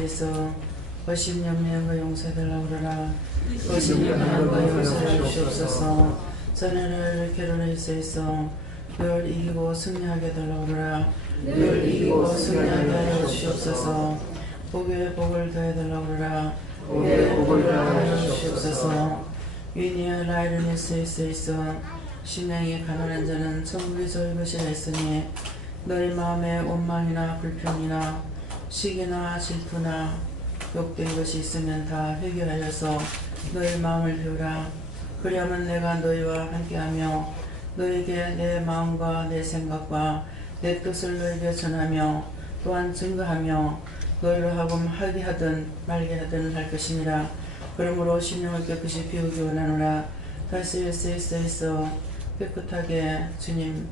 그래서 거심령량과 용서해달라고 그러라. 거심령량과 용서해 주시옵소서. 자네를 결혼할 수 있어 늘 이기고 승리하게 해달라고 그러라. 늘 이기고 승리하게 하여 주시옵소서. 복에 복을 더해달라고 그러라. 복에 복을 더하여 주시옵소서. 위니어 라이른이 쓰이서 있어 심령이 가난한 자는 천국이 저희 것이라 했으니 너희 마음에 원망이나 불평이나 시기나 질투나 욕된 것이 있으면 다 회개하여서 너희 마음을 비우라. 그리하면 내가 너희와 함께하며 너희에게 내 마음과 내 생각과 내 뜻을 너희에게 전하며 또한 증거하며 너희로 하금 하게 하든 말게 하든 할 것이니라. 그러므로 심령을 깨끗이 비우기 원하노라. 다시 있어 깨끗하게 주님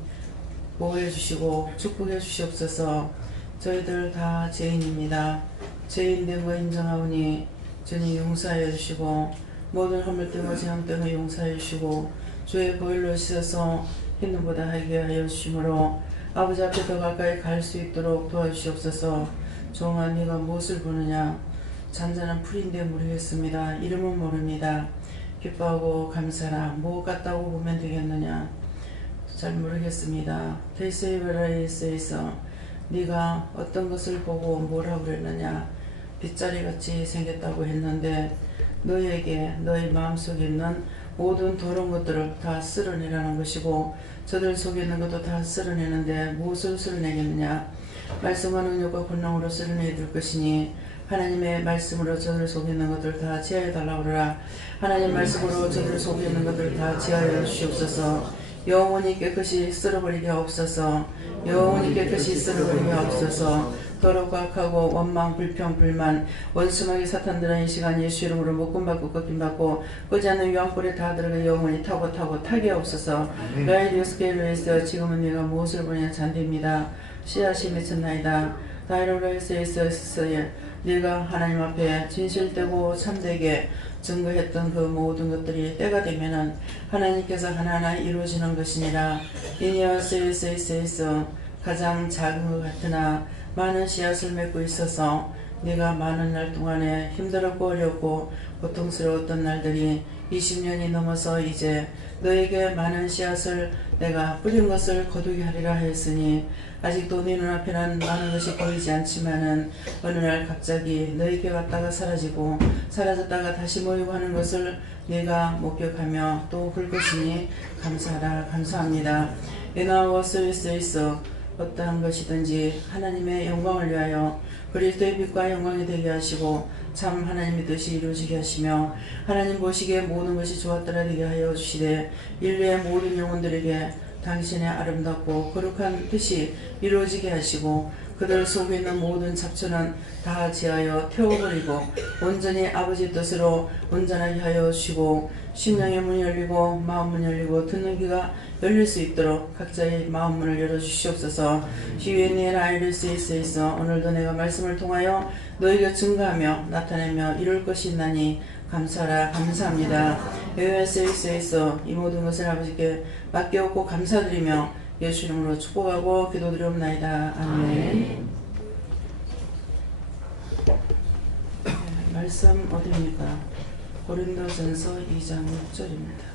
보호해 주시고 축복해 주시옵소서. 저희들 다 죄인입니다. 죄인된 거 인정하오니 주님 용서하여 주시고 모든 허물됨과 재앙됨을 용서하여 주시고 주의 보혈로 씻어서 흰눈보다 하게 하여 주시므로 아버지 앞에 더 가까이 갈 수 있도록 도와주시옵소서. 종아 네가 무엇을 보느냐. 잔잔한 풀인데 모르겠습니다. 이름은 모릅니다. 기뻐하고 감사라 뭐 같다고 보면 되겠느냐. 잘 모르겠습니다. 데이세이버라이스에서 네가 어떤 것을 보고 뭐라고 그랬느냐. 빗자리같이 생겼다고 했는데 너희에게 너희 마음속에 있는 모든 더러운 것들을 다 쓸어내라는 것이고 저들 속에 있는 것도 다 쓸어내는데 무엇을 쓸어내겠느냐. 말씀과 능력과 권능으로 쓸어내야 될 것이니 하나님의 말씀으로 저들 속에 있는 것들 다 지하여 달라고 그러라. 하나님 말씀으로 저들 속에 있는 것들 다 지하여 주시옵소서. 영원히 깨끗이 쓸어버리게 하옵소서. 영원히 깨끗이 쓸어버리게 하옵소서. 더럽고 악하고 원망 불평 불만 원수마귀 사탄들은 이 시간 예수 이름으로 묶음받고 꺾임받고 끄지 않는 유황불에 다 들어가 영원히 타고 타게 하옵소서. 라이디오스케일로에서 지금은 네가 무엇을 보냐 잔디입니다. 씨앗이 맺혔나이다. 다이로라이스에서의 네가 하나님 앞에 진실되고 참되게 증거했던 그 모든 것들이 때가 되면은 하나님께서 하나하나 이루어지는 것이니라. 이니어스에서 가장 작은 것 같으나 많은 씨앗을 맺고 있어서 네가 많은 날 동안에 힘들었고 어렵고 고통스러웠던 날들이 20년이 넘어서 이제 너에게 많은 씨앗을 내가 뿌린 것을 거두게 하리라 하였으니 아직도 네 눈앞에는 많은 것이 보이지 않지만은 어느 날 갑자기 너에게 왔다가 사라지고 사라졌다가 다시 모이고 하는 것을 네가 목격하며 또 볼 것이니 감사하라. 감사합니다. 에나워 서비스에서 어떠한 것이든지 하나님의 영광을 위하여 그리스도의 빛과 영광이 되게 하시고 참 하나님의 뜻이 이루어지게 하시며 하나님 보시기에 모든 것이 좋았더라 되게 하여 주시되 인류의 모든 영혼들에게 당신의 아름답고 거룩한 뜻이 이루어지게 하시고 그들 속에 있는 모든 잡초는 다 지하여 태워버리고 온전히 아버지 뜻으로 온전하게 하여 주시고 심령의 문이 열리고 마음 문이 열리고 듣는 귀가 열릴 수 있도록 각자의 마음 문을 열어주시옵소서. 시위니엘 아이리스에서 오늘도 내가 말씀을 통하여 너희가 증거하며 나타내며 이룰 것이 있나니 감사하라. 감사합니다. 에어에스에서 이 모든 것을 아버지께 맡겨오고 감사드리며 예수 이름으로 축복하고 기도드리옵나이다. 아멘. 말씀 어디입니까? 고린도전서 2장 6절입니다.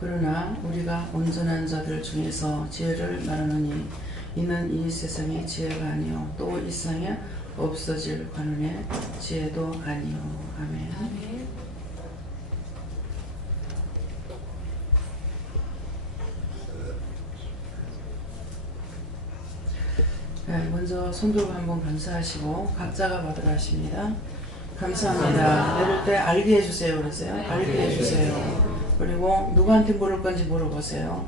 그러나 우리가 온전한 자들 중에서 지혜를 말하노니 이는 이 세상의 지혜가 아니요 또 이 세상에 없어질 관원의 지혜도 아니요. 아멘. 아멘. 네, 먼저 손 들고 한번 감사하시고 각자가 받으라 하십니다. 감사합니다. 이럴 때 알게 해주세요. 그러세요. 알게 해주세요. 그리고 누구한테 물을 건지 물어보세요.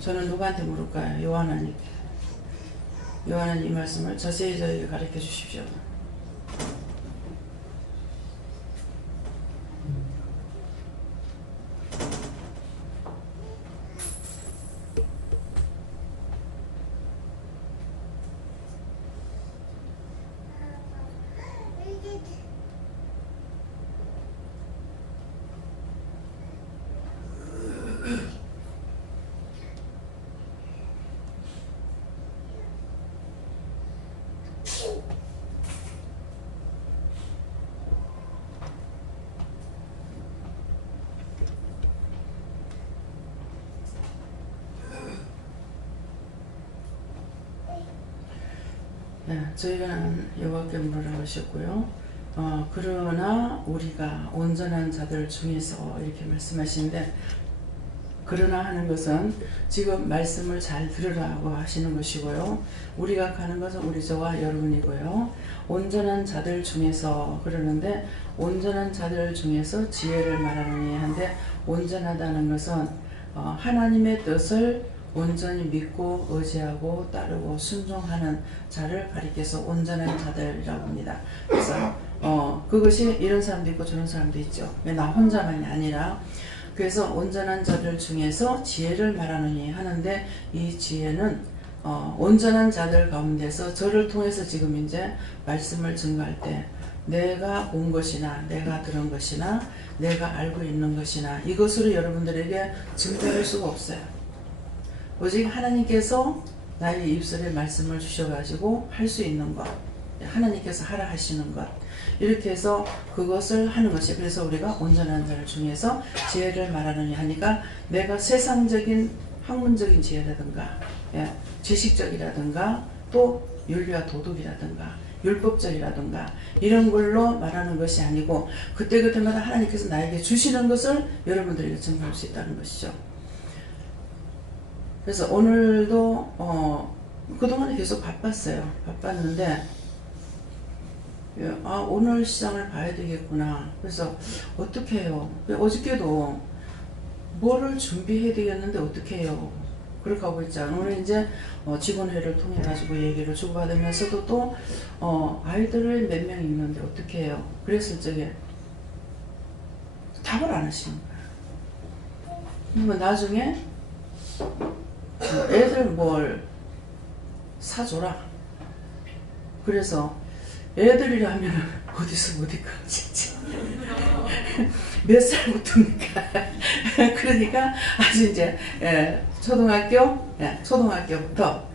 저는 누구한테 물을까요? 요한은 이 말씀을 자세히 저에게 가르쳐 주십시오. 네, 저희는 여호와께 물으라 하셨고요. 그러나 우리가 온전한 자들 중에서 이렇게 말씀하시는데, 그러나 하는 것은 지금 말씀을 잘 들으라고 하시는 것이고요. 우리가 가는 것은 우리 저와 여러분이고요. 온전한 자들 중에서 그러는데, 온전한 자들 중에서 지혜를 말하느니 한데, 온전하다는 것은 하나님의 뜻을 온전히 믿고 의지하고 따르고 순종하는 자를 가리켜서 온전한 자들이라고 합니다. 그래서 그것이 이런 사람도 있고 저런 사람도 있죠. 나 혼자만이 아니라. 그래서 온전한 자들 중에서 지혜를 말하느니 하는데, 이 지혜는 온전한 자들 가운데서 저를 통해서 지금 이제 말씀을 증거할 때 내가 본 것이나 내가 들은 것이나 내가 알고 있는 것이나 이것으로 여러분들에게 증거할 수가 없어요. 오직 하나님께서 나의 입술에 말씀을 주셔가지고 할 수 있는 것, 하나님께서 하라 하시는 것, 이렇게 해서 그것을 하는 것이, 그래서 우리가 온전한 자를 중에서 지혜를 말하느니 하니까, 내가 세상적인 학문적인 지혜라든가 지식적이라든가 또 윤리와 도덕이라든가 율법적이라든가 이런 걸로 말하는 것이 아니고, 그때그때마다 하나님께서 나에게 주시는 것을 여러분들에게 증거할 수 있다는 것이죠. 그래서 오늘도 그동안에 계속 바빴는데 오늘 시장을 봐야 되겠구나. 그래서 어떻게 해요? 어저께도 뭐를 준비해야 되겠는데 어떻게 해요? 그렇게 하고 있잖아. 오늘 이제 직원회를 통해 가지고 얘기를 주고받으면서도 또 아이들을 몇 명 있는데 어떻게 해요? 그랬을 적에 답을 안 하시는 거야. 그러면 나중에 애들 뭘 사줘라. 그래서 애들이라면 어디서 어디까 진짜 몇 살부터입니까? 그러니까 아주 이제 초등학교부터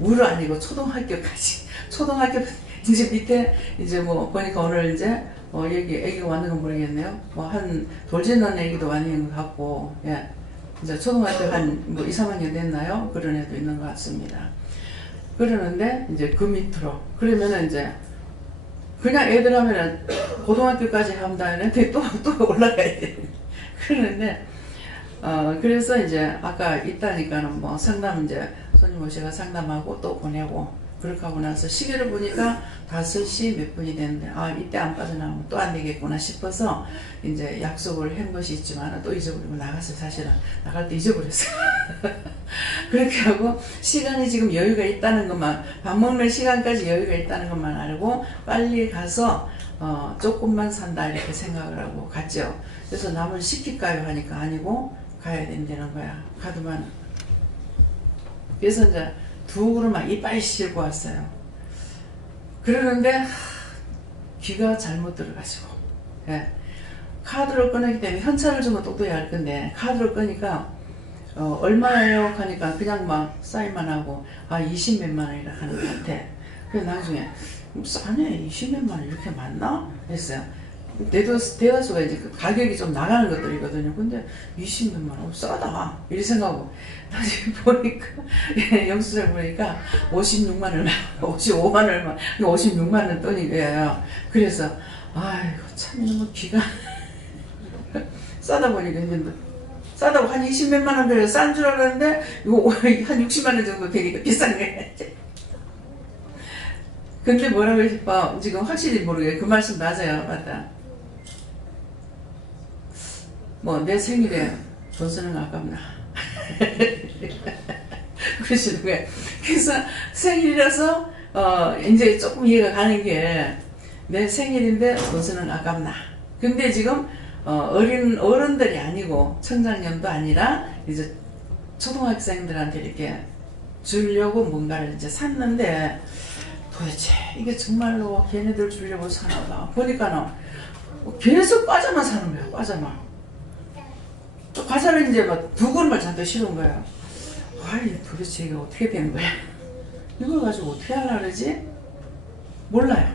우로 아니고 초등학교까지, 초등학교 이제 밑에 이제 뭐 보니까 오늘 이제 여기 애기가 왔는 건 모르겠네요. 뭐 한 돌지는 애기도 왔는 것 같고, 이제 초등학교 한 뭐 2, 3학년 됐나요? 그런 애도 있는 것 같습니다. 그러는데 이제 그 밑으로 그러면은 이제 그냥 애들 하면은 고등학교까지 하면 다음에 또 올라가야 돼. 그러는데 그래서 이제 아까 있다니까는 뭐 상담 이제 손님 오셔가 상담하고 또 보내고 그렇게 하고 나서 시계를 보니까 5시 몇 분이 됐는데 이때 안 빠져나오면 또 안 되겠구나 싶어서 이제 약속을 한 것이 있지만 또 잊어버리고 나갔어요. 사실은 나갈 때 잊어버렸어요. 그렇게 하고 시간이 지금 여유가 있다는 것만, 밥 먹는 시간까지 여유가 있다는 것만 알고 빨리 가서 조금만 산다 이렇게 생각을 하고 갔죠. 그래서 남을 시킬까요 하니까 아니고 가야 된다는 거야. 가더만. 그래서 이제 두 그릇만 이빨 싣고 왔어요. 그러는데 귀가 잘못 들어가지고 카드를 꺼내기 때문에 현찰을 주면 똑똑히 할 건데 카드를 꺼니까 얼마예요? 하니까 그냥 막 사인만 하고 20몇만 원이라 하는 것 같아. 그래서 나중에 싸네, 20몇만 원 이렇게 많나? 했어요. 대다수가 이제 그 가격이 좀 나가는 것들이거든요. 근데 20몇만 원 싸다 이렇게 생각하고 나중에 보니까 영수증 보니까 56만 얼마, 55만 얼마, 56만 원 돈이 거예요. 그래서 아이고 참 이놈의 귀가 싸다 보니까 이제 싸다고 한 20몇만 원 그래서 싼 줄 알았는데 이거 한 60만 원 정도 되니까 비싼 거야. 근데 뭐라고 싶어 지금 확실히 모르게 그 말씀 맞아요. 맞다. 뭐 내 생일에 돈 쓰는 거 아깝나. 그러시는 거예요. 그래서 생일이라서 이제 조금 이해가 가는 게 내 생일인데 돈 쓰는 거 아깝나. 근데 지금 어른들이 아니고 청장년도 아니라 이제 초등학생들한테 이렇게 주려고 뭔가를 이제 샀는데 도대체 이게 정말로 걔네들 주려고 사나 보니까는 계속 과자만 사는 거야. 과자만. 또 과자를 이제 막 2그릇을 잔뜩 실은 거야. 아이 도대체 이게 어떻게 된 거야? 이걸 가지고 어떻게 하려고 그러지? 몰라요.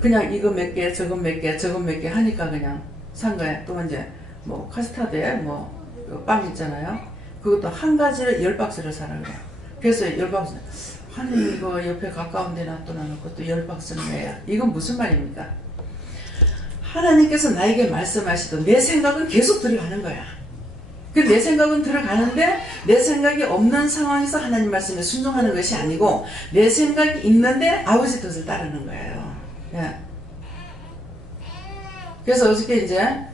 그냥 이거 몇 개, 저거 몇 개, 저거 몇 개 하니까 그냥 산 거야. 또 이제 뭐 카스타드에 뭐 빵 있잖아요. 그것도 한 가지를 10박스를 사라 그래요. 그래서 10박스 하나님 이거 옆에 가까운 데 놔둬놓고 또 열박쓰는 거야. 이건 무슨 말입니까? 하나님께서 나에게 말씀하시던 내 생각은 계속 들어가는 거야. 그 내 생각은 들어가는데 내 생각이 없는 상황에서 하나님 말씀에 순종하는 것이 아니고 내 생각이 있는데 아버지 뜻을 따르는 거예요. 예. 그래서 어저께 이제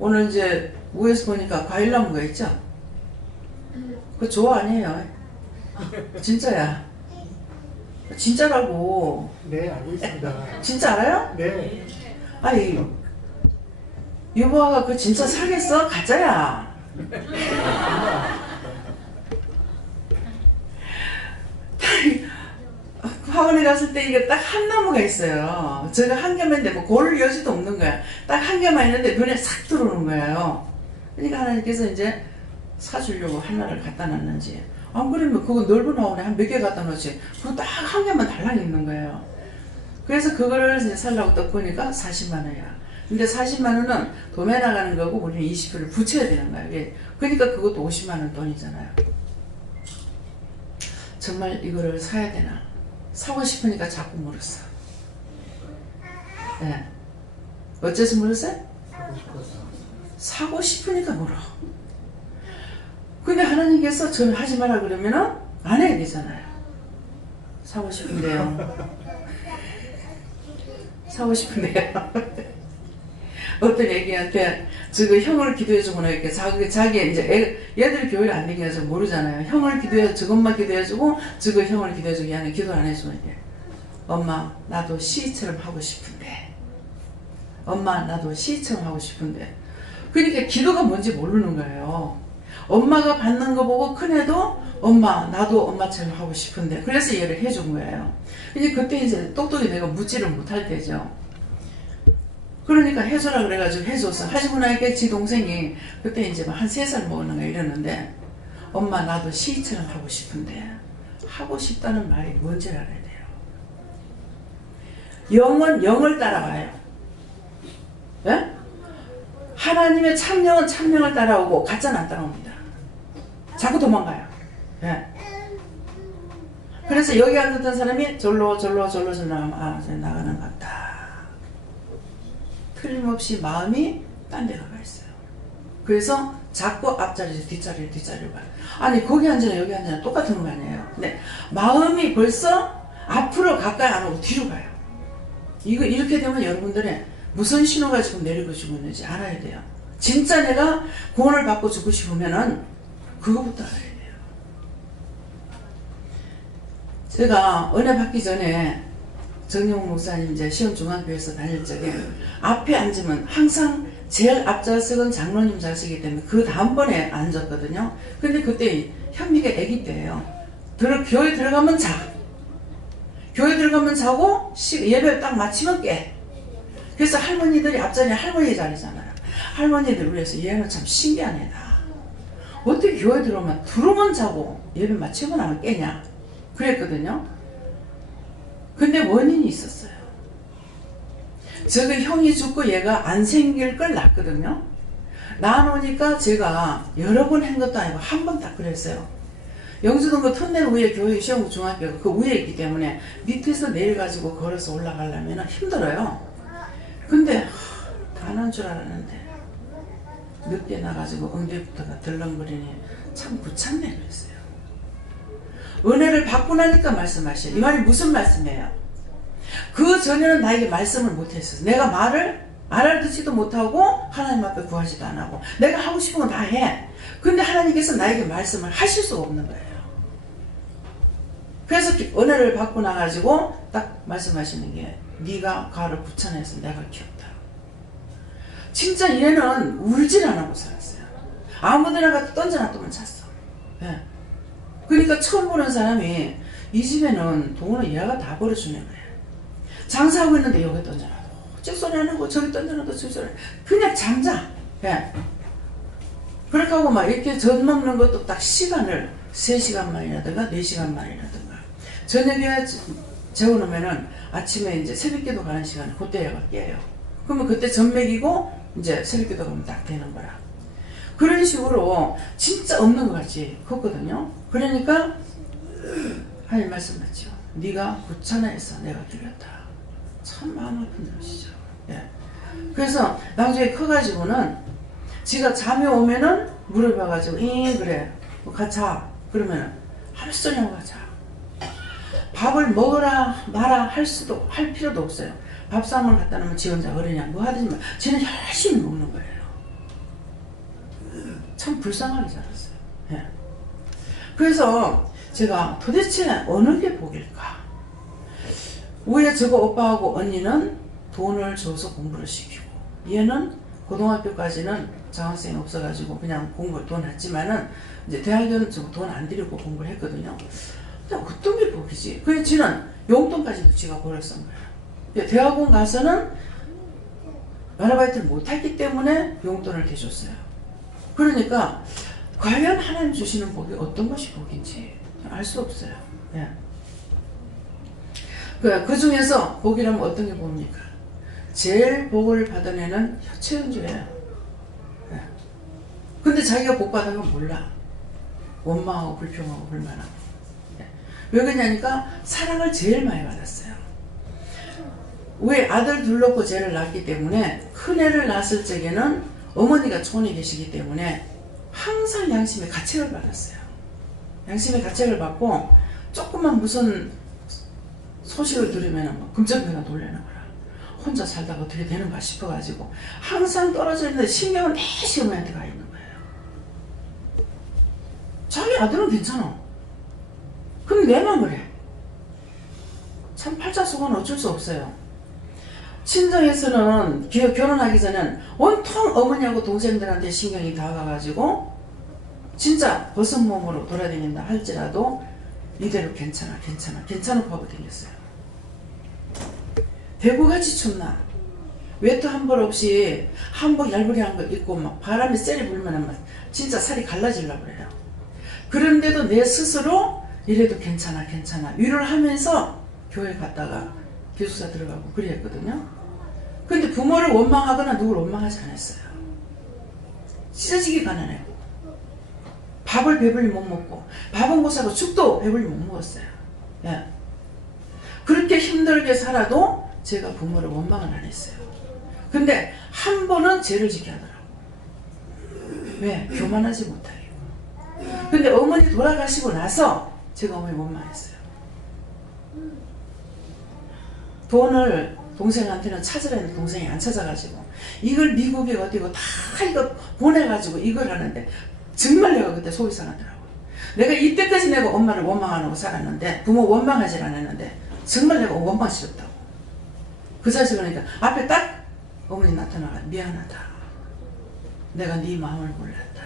오늘 이제 위에서 보니까 과일나무가 있죠? 그거 좋아 아니에요? 진짜야. 진짜라고. 네, 알고 있습니다. 진짜 알아요? 네. 아니 유보아가 그 진짜 사겠어? 가짜야. 학원에 갔을 때 이게 딱 한 나무가 있어요. 제가 한 개만 있는데 뭐 고를 여지도 없는 거야. 딱 한 개만 있는데 눈에 싹 들어오는 거예요. 그러니까 하나님께서 이제 사주려고 하나를 갖다 놨는지, 안 그러면 그거 넓은 학원에 한 몇 개 갖다 놓지, 그거 딱 한 개만 달랑 있는 거예요. 그래서 그거를 이제 살라고 딱 보니까 40만 원이야. 근데 40만 원은 도매 나가는 거고 우리는 20%를 붙여야 되는 거야. 그러니까 그것도 50만 원 돈이잖아요. 정말 이거를 사야 되나? 사고 싶으니까 자꾸 물었어. 네. 어째서 물었어요? 사고 싶으니까 물어. 근데 하나님께서 저는 하지 마라 그러면은 안 해야 되잖아요. 사고 싶은데요. 사고 싶은데요. 어떤 애기한테 저거 형을 기도해주거나 이렇게 자기 이제 얘들 교회를 안 다녀서 모르잖아요. 형을 기도해, 저것만 기도해주고 저거 형을 기도해주고 얘는 기도 안 해주면 이제 엄마 나도 시처럼 하고 싶은데, 엄마 나도 시처럼 하고 싶은데. 그러니까 기도가 뭔지 모르는 거예요. 엄마가 받는 거 보고 큰애도 엄마 나도 엄마처럼 하고 싶은데, 그래서 얘를 해준 거예요. 이제 그때 이제 똑똑히 내가 묻지를 못할 때죠. 그러니까 해줘라 그래가지고 해줬어. 하시고 나니까 지 동생이 그때 이제 한 3살 먹었는가 이러는데, 엄마 나도 시처럼 하고 싶은데, 하고 싶다는 말이 뭔지 알아야 돼요. 영은 영을 따라와요. 예? 하나님의 참영은 참영을 따라오고 가짜는 안 따라옵니다. 자꾸 도망가요. 예. 그래서 여기 앉았던 사람이 절로 나가면 나가는 것 같다. 틀림없이 마음이 딴 데 나가 있어요. 그래서 자꾸 앞자리에서 뒷자리로 가요. 아니 거기 앉으나 여기 앉으나 똑같은 거 아니에요. 근데 마음이 벌써 앞으로 가까이 안 오고 뒤로 가요. 이렇게 되면 여러분들의 무슨 신호가 지금 내리고 있는지 알아야 돼요. 진짜 내가 구원을 받고 죽고 싶으면은 그거부터 알아야 돼요. 제가 은혜 받기 전에 정용 목사님 이제 시험중앙교회에서 다닐 적에 앞에 앉으면 항상 제일 앞좌석은 장로님 좌석이기 때문에 그 다음번에 앉았거든요. 근데 그때 현미가 아기 때예요. 교회 들어가면 자. 교회 들어가면 자고 예배 딱 마치면 깨. 그래서 할머니들이 앞자리에 할머니 자리잖아요. 할머니들 위해서 얘는 참 신기한 애다. 어떻게 교회 들어오면 자고 예배 마치고 나면 깨냐. 그랬거든요. 근데 원인이 있었어요. 저거 형이 죽고 얘가 안 생길 걸 낳거든요. 낳아놓으니까 제가 여러 번 한 것도 아니고 한 번 딱 그랬어요. 영주동 그 터널 위에 교회 시험 중학교가 그 위에 있기 때문에 밑에서 내려가지고 걸어서 올라가려면 힘들어요. 근데 다 난 줄 알았는데 늦게 나가지고 응대부터가 덜렁거리니 참 구찼네 그랬어요. 은혜를 받고 나니까 말씀하셔요. 이 말이 무슨 말씀이에요? 그 전에는 나에게 말씀을 못했어요. 내가 말을 알아듣지도 못하고 하나님 앞에 구하지도 안 하고 내가 하고 싶은 건 다 해. 근데 하나님께서 나에게 말씀을 하실 수가 없는 거예요. 그래서 은혜를 받고 나가지고 딱 말씀하시는 게 네가 가를 부천해서 내가 키웠다. 진짜 얘는 울질 안 하고 살았어요. 아무데나 가도 던져놔두면 잤어. 네. 그러니까 처음 보는 사람이 이 집에는 돈을 얘가 다 벌어주는 거예요. 장사하고 있는데 여기 던져놔도 ጭ소리 안 하고 저기 던져놔도 ጭ소리 그냥 잠자. 예. 그렇게 하고 막 이렇게 젖 먹는 것도 딱 시간을 3시간만이라든가 4시간만이라든가 저녁에 재워놓으면은 아침에 이제 새벽기도 가는 시간에 그때 얘가 깨요. 그러면 그때 젖 먹이고 이제 새벽기도 가면 딱 되는 거라. 그런 식으로 진짜 없는 것 같이 컸거든요. 그러니까 하나님 말씀 맞죠? 네가 구천하에서 내가 길렀다. 참 마음 아픈 것이죠. 예. 그래서 나중에 커가지고는 지가 잠이 오면은 물어봐가지고 그래 가자 그러면은 하루 소리하고 가자. 밥을 먹으라 마라 할 필요도 없어요. 밥상을 갖다 놓으면 지 혼자 어리냐 뭐 하든지 지는 열심히 먹는 거예요. 참 불쌍하게 자랐어요. 예. 그래서 제가 도대체 어느 게 복일까? 왜 저거 오빠하고 언니는 돈을 줘서 공부를 시키고 얘는 고등학교까지는 장학생이 없어가지고 그냥 공부를 돈 했지만은 이제 대학은 돈 안 들이고 공부를 했거든요. 근데 어떤 게 복이지? 그래서 지는 용돈까지도 지가 벌어 쓴 거예요. 대학원 가서는 아르바이트를 못했기 때문에 용돈을 대줬어요. 그러니까 과연 하나님 주시는 복이 어떤 것이 복인지 알 수 없어요. 예. 그 중에서 복이라면 어떤 게 복입니까? 제일 복을 받은 애는 최은주예요. 예. 근데 자기가 복 받은 건 몰라. 원망하고 불평하고 불만하고. 예. 왜 그러냐니까 사랑을 제일 많이 받았어요. 왜 아들 둘 놓고 쟤를 낳았기 때문에 큰애를 낳았을 적에는 어머니가 촌에 계시기 때문에 항상 양심의 가책을 받았어요. 양심의 가책을 받고 조금만 무슨 소식을 들으면 금전배가 놀라는 거라. 혼자 살다가 어떻게 되는가 싶어가지고 항상 떨어져 있는데 신경은 내시 어머니한테 가 있는 거예요. 자기 아들은 괜찮아. 근데 내만 그래. 참 팔자속은 어쩔 수 없어요. 친정에서는 결혼하기 전엔 온통 어머니하고 동생들한테 신경이 다 가가지고 진짜 벗은 몸으로 돌아다닌다 할지라도 이대로 괜찮아 하고 다녔어요. 대구같이 춥나 외투 한 벌 없이 한복 얄부리한 거 입고 막 바람이 쎄리 불면 막 진짜 살이 갈라지려고 그래요. 그런데도 내 스스로 이래도 괜찮아 위로를 하면서 교회 갔다가 기숙사 들어가고 그랬거든요. 근데 부모를 원망하거나 누구를 원망하지 않았어요. 찢어지게 가난했고 밥을 배불리 못 먹고 밥은 못 사고 죽도 배불리 못 먹었어요. 예. 그렇게 힘들게 살아도 제가 부모를 원망을 안 했어요. 근데 한 번은 죄를 지게 하더라고. 왜? 교만하지 못하게. 근데 어머니 돌아가시고 나서 제가 어머니 원망했어요. 돈을 동생한테는 찾으라 했는데 동생이 안 찾아가지고 이걸 미국에 어디고 다 이거 보내가지고 이걸 하는데 정말 내가 그때 속이 상하더라고요. 내가 이때까지 내가 엄마를 원망 안 하고 살았는데 부모 원망하지 않았는데 정말 내가 원망스럽다고. 그 자식 그러니까 앞에 딱 어머니 나타나가 미안하다. 내가 네 마음을 몰랐다.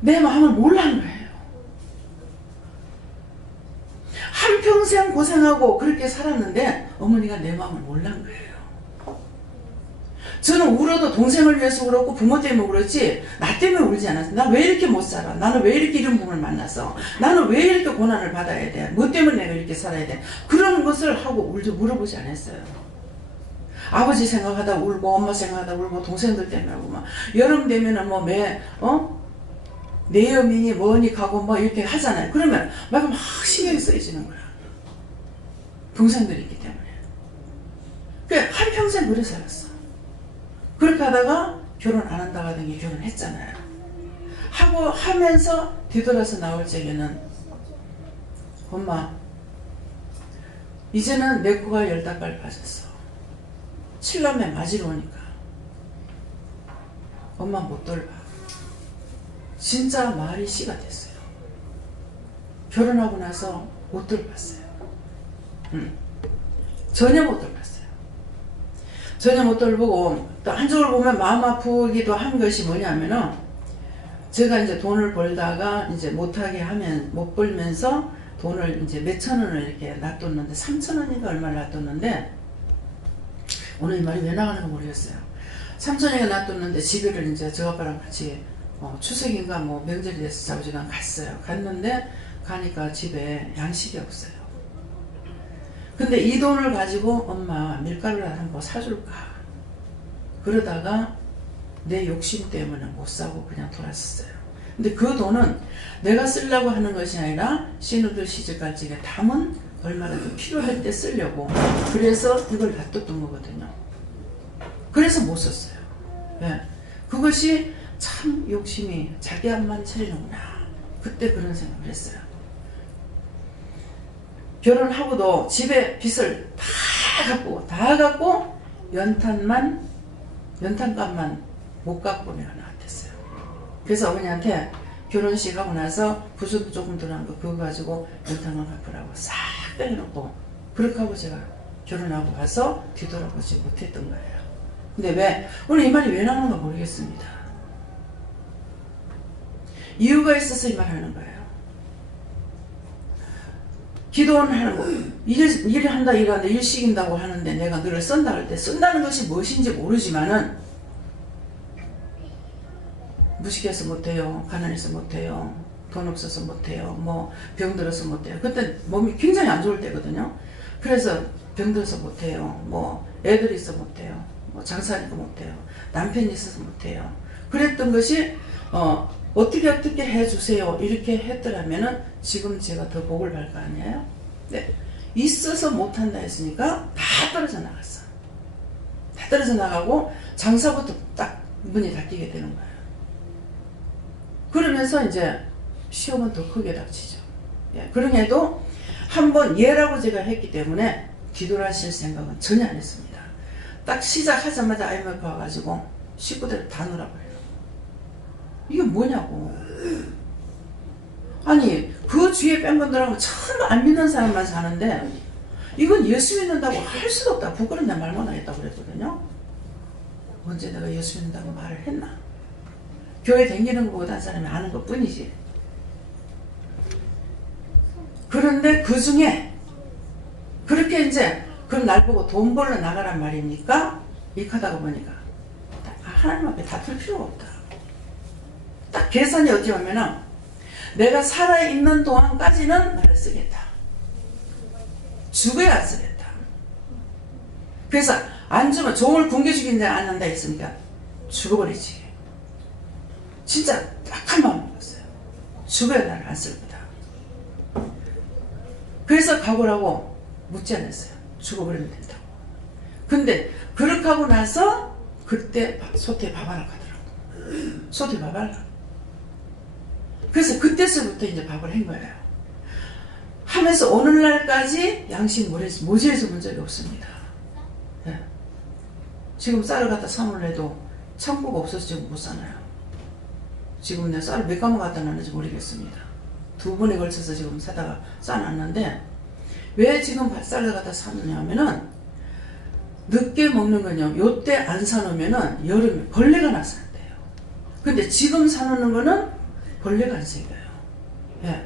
내 마음을 몰라는 거예요. 한평생 고생하고 그렇게 살았는데 어머니가 내 마음을 몰란 거예요. 저는 울어도 동생을 위해서 울었고 부모 때문에 울었지 나 때문에 울지 않았어. 나 왜 이렇게 못 살아? 나는 왜 이렇게 이런 부분을 만나서? 나는 왜 이렇게 고난을 받아야 돼? 뭐 때문에 내가 이렇게 살아야 돼? 그런 것을 하고 물어보지 않았어요. 아버지 생각하다 울고 엄마 생각하다 울고 동생들 때문에 울고 막 여름 되면은 뭐 내여민이 뭐니 가고 뭐 이렇게 하잖아요. 그러면 막 신경이 쓰여지는 거야. 동생들이 있기 때문에. 그래 한평생 그래 살았어. 그렇게 하다가 결혼 안 한다고 하더니 결혼했잖아요. 하면서 뒤돌아서 나올 적에는 엄마 이제는 내 코가 10달 빠졌어. 칠남매 맞으러 오니까 엄마 못 돌봐. 진짜 말이 씨가 됐어요. 결혼하고 나서 못 돌봤어요. 전혀 못 돌봤어요. 전혀 못 돌보고 또 한쪽으로 보면 마음 아프기도 한 것이 뭐냐면은 제가 이제 돈을 벌다가 이제 못하게 하면 못 벌면서 돈을 이제 몇천 원을 이렇게 놔뒀는데 3천 원인가 얼마를 놔뒀는데 오늘 이 말이 왜 나가는가 모르겠어요. 3천 원을 놔뒀는데 집에를 이제 저 아빠랑 같이 추석인가 뭐 명절이 돼서 자우지간 갔어요. 갔는데 가니까 집에 양식이 없어요. 근데 이 돈을 가지고 엄마 밀가루라도 한번 사줄까 그러다가 내 욕심 때문에 못 사고 그냥 돌았었어요. 근데 그 돈은 내가 쓰려고 하는 것이 아니라 신우들 시집갈적에 담은 얼마나 그 필요할 때 쓰려고 그래서 이걸 놔뒀던 거거든요. 그래서 못 썼어요. 예. 그것이 참 욕심이 자기 앞만 차리는구나. 그때 그런 생각을 했어요. 결혼하고도 집에 빚을 다 갖고 연탄값만 못 갖고 내가 나왔댔어요. 그래서 어머니한테 결혼식 하고 나서 부수 조금 들어간 거 그거 가지고 연탄만 갚으라고 싹 빼놓고 그렇게 하고 제가 결혼하고 와서 뒤돌아보지 못했던 거예요. 근데 왜? 오늘 이 말이 왜 나오는가 모르겠습니다. 이유가 있어서 이 말 하는 거예요. 기도는 하는 거, 일을 한다, 일 시킨다고 하는데 내가 너를 쓴다 할 때 쓴다는 것이 무엇인지 모르지만은 무식해서 못해요. 가난해서 못해요. 돈 없어서 못해요. 뭐 병들어서 못해요. 그때 몸이 굉장히 안 좋을 때거든요. 그래서 병들어서 못해요. 뭐 애들이 있어 못해요. 뭐 장사하니까 못해요. 남편이 있어서 못해요. 그랬던 것이 어떻게 해주세요. 이렇게 했더라면은 지금 제가 더 복을 받을 거 아니에요? 네. 있어서 못한다 했으니까 다 떨어져 나갔어. 다 떨어져 나가고 장사부터 딱 문이 닫히게 되는 거예요. 그러면서 이제 시험은 더 크게 닥치죠. 예. 그럼에도 한번 예라고 제가 했기 때문에 기도를 하실 생각은 전혀 안 했습니다. 딱 시작하자마자 IMF 와가지고 식구들 다 놀아버려요. 이게 뭐냐고. 아니 그 주위에 뺀분들하고 전부 안 믿는 사람만 사는데 이건 예수 믿는다고 할 수도 없다. 부끄러운 내 말만 하겠다고 그랬거든요. 언제 내가 예수 믿는다고 말을 했나. 교회 다니는 것보다 한 사람이 아는 것 뿐이지. 그런데 그 중에 그렇게 이제 그럼 날 보고 돈 벌러 나가란 말입니까? 이렇게 하다가 보니까 하나님 앞에 다툴 필요가 없다. 딱 계산이 어찌 보면은 내가 살아있는 동안까지는 나를 쓰겠다. 죽어야 쓰겠다. 그래서 안 주면 종을 굶겨 죽인 자 안 한다 했으니까 죽어버리지. 진짜 딱한 마음 먹었어요. 죽어야 나를 안 쓸 거다. 그래서 각오라고 묻지 않았어요. 죽어버리면 된다고. 근데 그렇게 하고 나서 그때 소태 밥 하나 가더라고. 소태 밥 하나. 그래서 그때서부터 이제 밥을 한 거예요. 하면서 오늘날까지 양식 모자에서 본 적이 없습니다. 네. 지금 쌀을 갖다 사놓으려 해도 창고가 없어서 지금 못 사나요. 지금 내가 쌀을 몇 가마 갖다 놨는지 모르겠습니다. 2번에 걸쳐서 지금 사다가 싸놨는데 왜 지금 쌀을 갖다 사느냐 하면은 늦게 먹는 거냐. 요때 안 사놓으면은 여름에 벌레가 나서 안 돼요. 근데 지금 사놓는 거는 벌레가 안 생겨요. 예.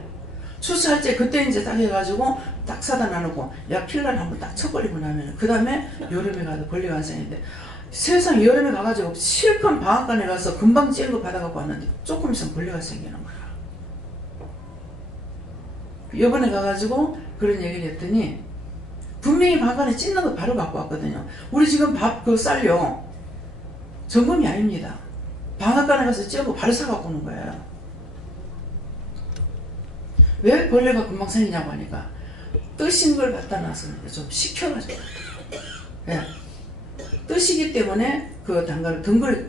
추수할 때 그때 이제 딱 해가지고 딱 사다 놔놓고 야 필란 한번 딱 쳐버리고 나면 그 다음에 여름에 가도 벌레가 안 생기는데 세상 여름에 가가지고 실컷 방앗간에 가서 금방 찌는 거 받아갖고 왔는데 조금 있으면 벌레가 생기는 거야. 이번에 가가지고 그런 얘기를 했더니 분명히 방앗간에 찢는 거 바로 갖고 왔거든요. 우리 지금 밥 그 쌀요 점검이 아닙니다. 방앗간에 가서 찌는 거 바로 사갖고 오는 거예요. 왜 벌레가 금방 생기냐고 하니까 뜨신 걸 갖다 놔서 좀 식혀가지고 예. 뜨시기 때문에 그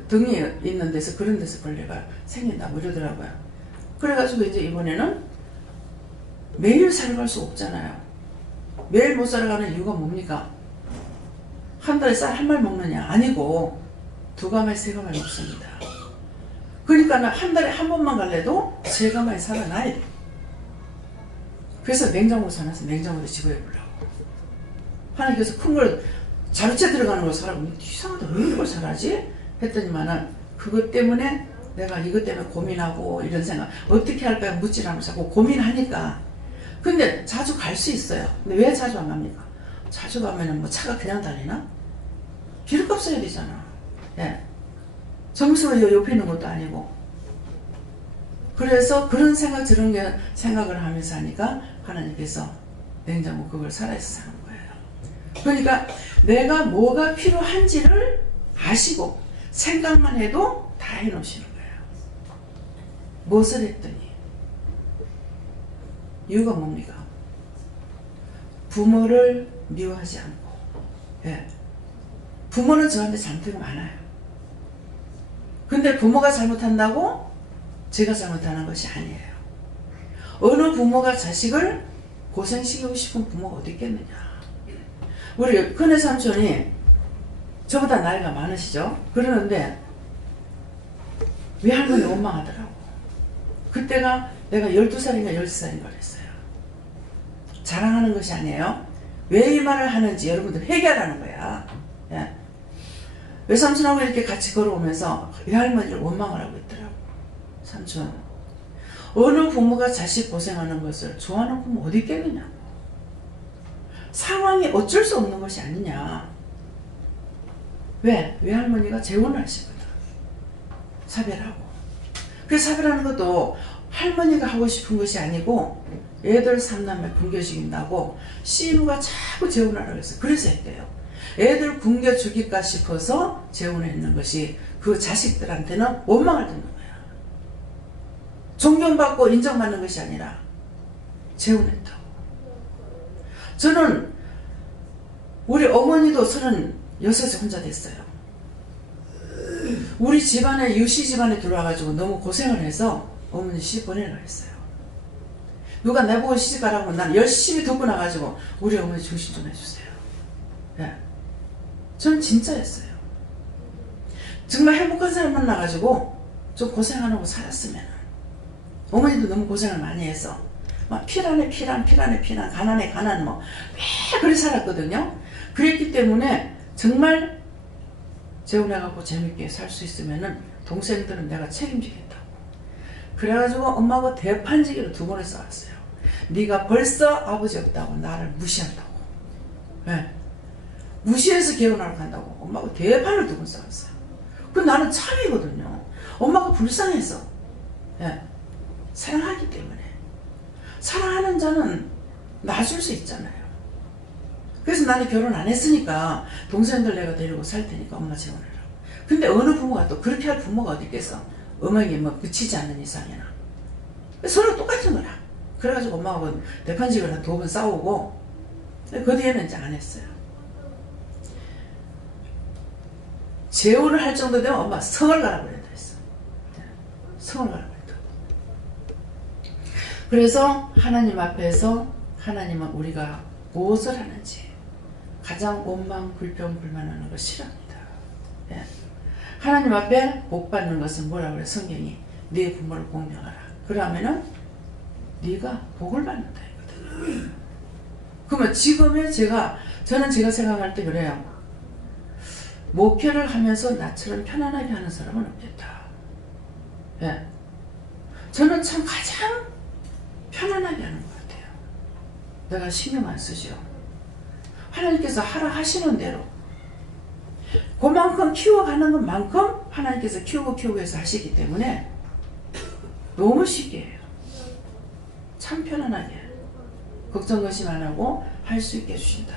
등에 있는 데서 그런 데서 벌레가 생긴다고 이러더라고요. 그래가지고 이제 이번에는 매일 살아갈 수 없잖아요. 매일 못 살아가는 이유가 뭡니까? 한 달에 쌀 한 말 먹느냐? 아니고 2가마에 3가마에 먹습니다. 그러니까 한 달에 한 번만 갈래도 3가마에 살아나야 돼. 그래서 냉장고 사놔서 냉장고에 집어해보려고. 하나님께서 큰 걸 자루채 들어가는 걸 사라고 이상하다 왜 이걸 사라지? 했더니만은 그것 때문에 내가 이것 때문에 고민하고 이런 생각 어떻게 할까 묻지 않고 자꾸 고민하니까. 근데 자주 갈 수 있어요. 근데 왜 자주 안 갑니까? 자주 가면은 뭐 차가 그냥 달리나? 기름값 써야 되잖아. 예. 정수가 옆에 있는 것도 아니고. 그래서 그런 생각을 하면서 하니까 하나님께서 냉장고 그걸 살아서 사는 거예요. 그러니까 내가 뭐가 필요한지를 아시고 생각만 해도 다 해놓으시는 거예요. 무엇을 했더니 이유가 뭡니까? 부모를 미워하지 않고, 예. 부모는 저한테 잘못한 거 많아요. 근데 부모가 잘못한다고 제가 잘못하는 것이 아니에요. 어느 부모가 자식을 고생시키고 싶은 부모가 어디 있겠느냐. 우리 큰애 삼촌이 저보다 나이가 많으시죠? 그러는데 외할머니 원망하더라고. 그때가 내가 12살인가 13살인가 그랬어요. 자랑하는 것이 아니에요. 왜 이 말을 하는지 여러분들 회개하라는 거야. 예. 외삼촌하고 이렇게 같이 걸어오면서 외할머니를 원망을 하고 있더라고. 삼촌, 어느 부모가 자식 고생하는 것을 좋아하는 부모 어디 있겠느냐. 상황이 어쩔 수 없는 것이 아니냐. 왜? 외할머니가 재혼을 하시거든. 사별하고. 그 사별하는 것도 할머니가 하고 싶은 것이 아니고 애들 삼남매 굶겨죽인다고 시누가 자꾸 재혼하라고 했어요. 그래서 했대요. 애들 굶겨 죽일까 싶어서 재혼했는 것이 그 자식들한테는 원망을 듣는 거야. 존경받고 인정받는 것이 아니라 재혼했다고. 저는 우리 어머니도 36에 혼자 됐어요. 우리 집안에 유씨 집안에 들어와가지고 너무 고생을 해서 어머니 시집 보내려고 했어요. 누가 내보고 시집가라고 난 열심히 듣고 나가지고 우리 어머니 중심 좀 해주세요. 예. 저는 진짜였어요. 정말 행복한 사람 만나가지고 좀 고생 안 하고 살았으면. 어머니도 너무 고생을 많이 해서 막 피란에 피란, 피란에 피란, 가난에 가난 뭐 매 그리 살았거든요. 그랬기 때문에 정말 재혼해갖고 재밌게 살 수 있으면은 동생들은 내가 책임지겠다고. 그래가지고 엄마하고 대판지기로 2번을 싸웠어요. 네가 벌써 아버지 없다고 나를 무시한다고. 네. 무시해서 개혼하러 간다고 엄마하고 대판을 2번 싸웠어요. 그 나는 참이거든요. 엄마가 불쌍해서. 네. 사랑하기 때문에. 사랑하는 자는 놔줄 수 있잖아요. 그래서 나는 결혼 안 했으니까 동생들 내가 데리고 살 테니까 엄마 재혼하라고. 근데 어느 부모가 또 그렇게 할 부모가 어디 있겠어. 어머니 뭐 그치지 않는 이상이나. 서로 똑같은 거라. 그래가지고 엄마하고 대판직을 한 2번 싸우고 그 뒤에는 이제 안 했어요. 재혼을 할 정도 되면 엄마 성을 가라고 그랬다 했어. 성을 가라고 그랬다. 그래서 하나님 앞에서 하나님은 우리가 무엇을 하는지 가장 원망, 불평, 불만하는 걸 싫어합니다. 예. 하나님 앞에 복 받는 것은 뭐라고 그래? 성경이 네 부모를 공경하라. 그러면은 네가 복을 받는다 했거든. 그러면 지금의 저는 제가 생각할 때 그래요. 목회를 하면서 나처럼 편안하게 하는 사람은 없겠다. 예. 저는 참 가장 편안하게 하는 것 같아요. 내가 신경 안 쓰죠. 하나님께서 하라 하시는 대로 그만큼 키워가는 것만큼 하나님께서 키우고 해서 하시기 때문에 너무 쉽게 해요. 참 편안하게 걱정 의심 안 하고 할 수 있게 해주신다.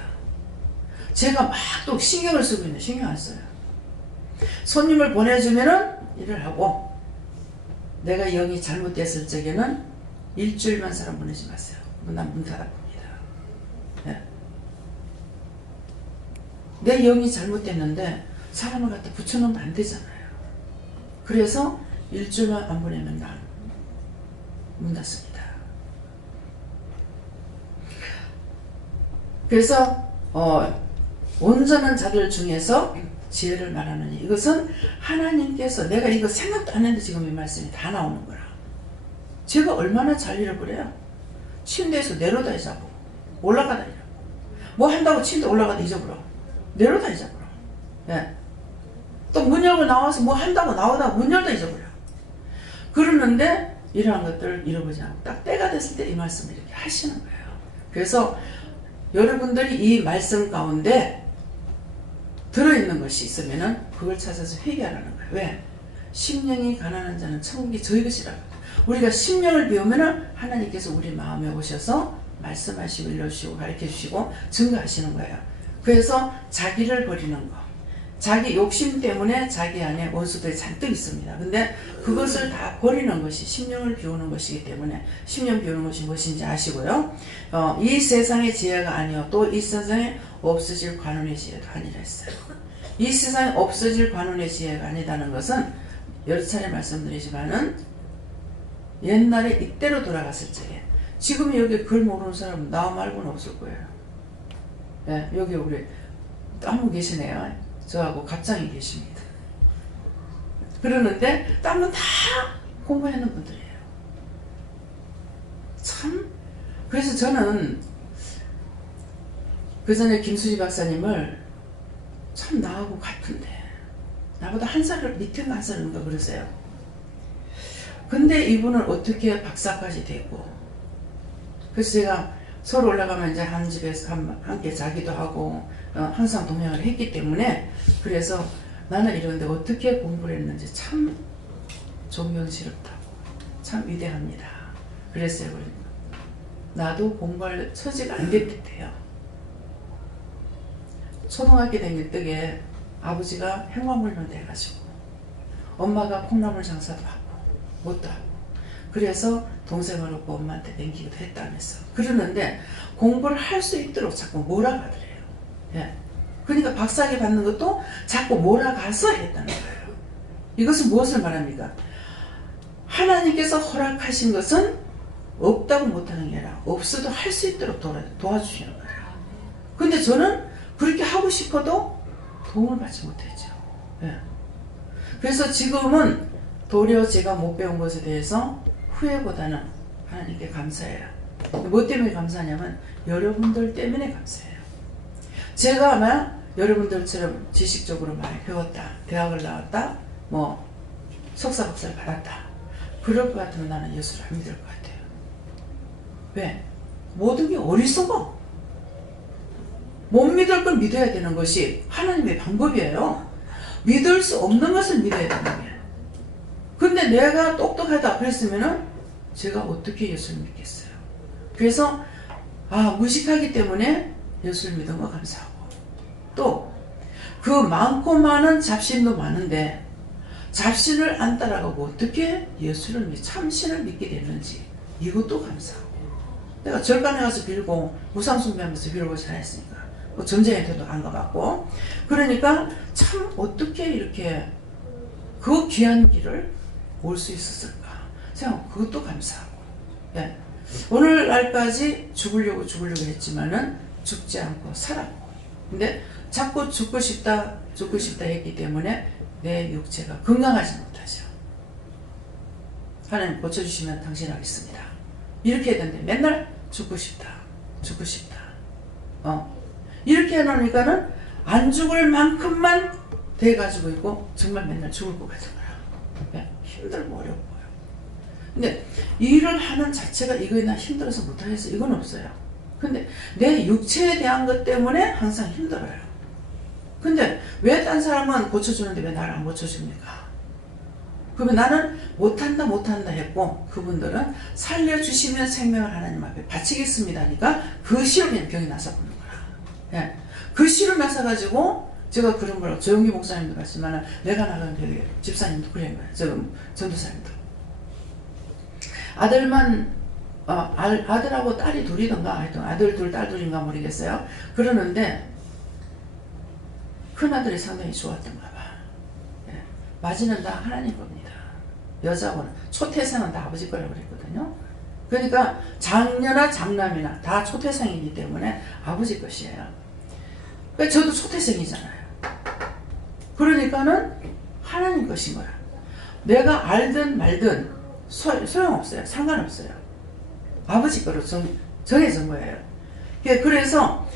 제가 막 또 신경을 쓰고 있는데 신경 안 써요. 손님을 보내주면은 일을 하고 내가 영이 잘못됐을 적에는 일주일만 사람 보내지 마세요. 난 문 닫아봅니다. 네. 내 영이 잘못됐는데 사람을 갖다 붙여놓으면 안 되잖아요. 그래서 일주일만 안 보내면 난 문 닫습니다. 그래서 온전한 자들 중에서 지혜를 말하느니 이것은 하나님께서 내가 이거 생각도 안 했는데 지금 이 말씀이 다 나오는 거라. 제가 얼마나 잘 잃어버려요. 침대에서 내려다 잊어버려. 올라가다 잊어버려. 뭐 한다고 침대 올라가다 잊어버려. 내려다 잊어버려. 예. 또 문 열고 나와서 뭐 한다고 나오다가 문 열다 잊어버려. 그러는데 이러한 것들을 잃어버리지 않고 딱 때가 됐을 때 이 말씀을 이렇게 하시는 거예요. 그래서 여러분들이 이 말씀 가운데 들어있는 것이 있으면은 그걸 찾아서 회개하라는 거예요. 왜? 심령이 가난한 자는 천국이 저희 것이라고. 우리가 심령을 비우면은 하나님께서 우리 마음에 오셔서 말씀하시고 일러주시고 가르쳐주시고 증거하시는 거예요. 그래서 자기를 버리는 거, 자기 욕심 때문에 자기 안에 원수들이 잔뜩 있습니다. 근데 그것을 다 버리는 것이 심령을 비우는 것이기 때문에 심령 비우는 것이 무엇인지 아시고요. 이 세상의 지혜가 아니요 또 이 세상에 없어질 관원의 지혜도 아니라 했어요. 이 세상에 없어질 관원의 지혜가 아니다는 것은 여러 차례 말씀드리지만은 옛날에 이때로 돌아갔을 적에 지금 여기 글 모르는 사람은 나 말고는 없을 거예요. 네, 여기 우리 한 분 계시네요. 저하고 갑장이 계십니다. 그러는데 딴 분 다 공부하는 분들이에요. 참 그래서 저는 그 전에 김수지 박사님을 참 나하고 같은데 나보다 한 살을 밑에가 한 살인가 그러세요. 근데 이분은 어떻게 박사까지 됐고 그래서 제가 서울 올라가면 이제 한 집에서 함께 자기도 하고 항상 동행을 했기 때문에 그래서 나는 이런데 어떻게 공부를 했는지 참 존경스럽다고 참 위대합니다. 그랬어요. 나도 공부할 처지가 안 됐대요. 초등학교 다닐 때에 아버지가 행화물로 돼가지고 엄마가 콩나물 장사도 하고 뭣도 하고 그래서 동생을 얻고 엄마한테 남기기도 했다면서 그러는데 공부를 할 수 있도록 자꾸 몰아가더래요. 예. 그러니까 박사학위 받는 것도 자꾸 몰아가서 했다는 거예요. 이것은 무엇을 말합니까? 하나님께서 허락하신 것은 없다고 못하는 게 아니라 없어도 할 수 있도록 도와주시는 거예요. 근데 저는 그렇게 하고 싶어도 도움을 받지 못했죠. 예. 그래서 지금은 도리어 제가 못 배운 것에 대해서 후회보다는 하나님께 감사해요. 뭐 때문에 감사하냐면 여러분들 때문에 감사해요. 제가 아마 여러분들처럼 지식적으로 많이 배웠다, 대학을 나왔다, 뭐 석사 박사를 받았다 그럴 것 같으면 나는 예수를 안 믿을 것 같아요. 왜? 모든 게 어리석어. 못 믿을 걸 믿어야 되는 것이 하나님의 방법이에요. 믿을 수 없는 것을 믿어야 되는 거예요. 근데 내가 똑똑하다 그랬으면은 제가 어떻게 예수를 믿겠어요. 그래서 무식하기 때문에 예수를 믿은 거 감사하고 또 그 많고 많은 잡신도 많은데 잡신을 안 따라가고 어떻게 예수를 참신을 믿게 됐는지 이것도 감사하고 내가 절간에 가서 빌고 무상숭배하면서 빌고 잘했으니까 점쟁이한테도 안 가봤고 그러니까 참 어떻게 이렇게 그 귀한 길을 올 수 있었을까 생각 그것도 감사하고 예. 오늘날까지 죽으려고 했지만은 죽지 않고 살았고 근데 자꾸 죽고 싶다 했기 때문에 내 육체가 건강하지 못하죠. 하나님 고쳐주시면 당신 하겠습니다. 이렇게 했는데 맨날 죽고 싶다 이렇게 해놓으니까는 안 죽을 만큼만 돼가지고 있고 정말 맨날 죽을 것 같은 거야. 예? 힘들고 어렵고요. 근데 일을 하는 자체가 이거나 힘들어서 못하겠어 이건 없어요. 근데 내 육체에 대한 것 때문에 항상 힘들어요. 근데 왜 딴 사람은 고쳐주는데 왜 나를 안 고쳐줍니까? 그러면 나는 못한다 했고 그분들은 살려주시면 생명을 하나님 앞에 바치겠습니다 하니까 그 시로 그냥 병이 나서 보는 거야. 예. 그 시로 나서가지고 제가 그런 걸 조영기 목사님도 봤지만 내가 나가는 병이 집사님도 그런 거야. 전도사님도 아들만 아들하고 딸이 둘이던가 하여튼 아들 둘 딸 둘인가 모르겠어요. 그러는데 큰아들이 상당히 좋았던가 봐. 예. 맞이는 다 하나님 겁니다. 여자고는 초태생은 다 아버지 거라고 그랬거든요. 그러니까 장녀나 장남이나 다 초태생이기 때문에 아버지 것이에요. 그러니까 저도 초태생이잖아요. 그러니까는 하나님 것인 거야. 내가 알든 말든 소용없어요. 상관없어요. 아버지 거로 정해진 거예요. 그래서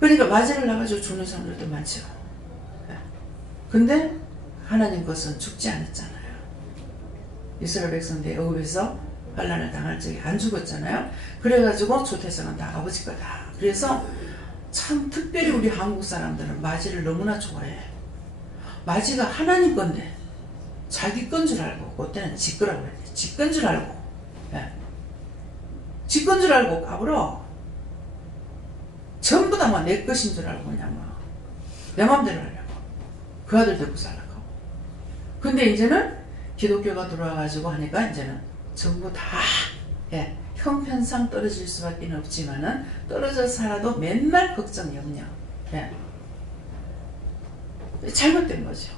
그러니까 맞이를 나가지고 죽는 사람들도 많죠. 근데 하나님 것은 죽지 않았잖아요. 이스라엘 백성들이 애굽에서 환난을 당할 적에 안 죽었잖아요. 그래가지고 초태생은 다 아버지 거다. 그래서 참 특별히 우리 한국 사람들은 맞이를 너무나 좋아해. 맞이가 하나님 건데 자기 건 줄 알고 그때는 지 거라고 그랬는데 지 건 줄 알고 지 건 줄 알고 까불어. 전부 다 내 것인 줄 알고 그냥 내 마음대로 하려고. 그 아들 데리고 살라고. 근데 이제는 기독교가 들어와가지고 하니까 이제는 전부 다 예, 형편상 떨어질 수밖에 없지만은 떨어져 살아도 맨날 걱정 염려. 예. 잘못된 거죠.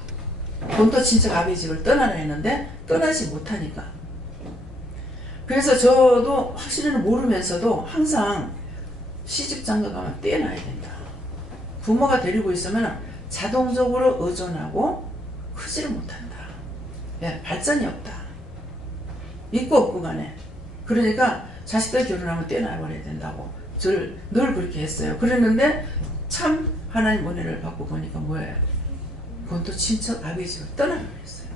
본토 친척 아버지 집을 떠나라 했는데 떠나지 못하니까. 그래서 저도 확실히는 모르면서도 항상 시집 장가 가면 떼놔야 된다. 부모가 데리고 있으면 자동적으로 의존하고 크지를 못한다. 예, 발전이 없다. 있고 없고 간에. 그러니까 자식들 결혼하면 떼놔버려야 된다고 늘 그렇게 했어요. 그랬는데 참 하나님 은혜를 받고 보니까 뭐예요? 본토 친척 아버지 집을 떠나버렸어요.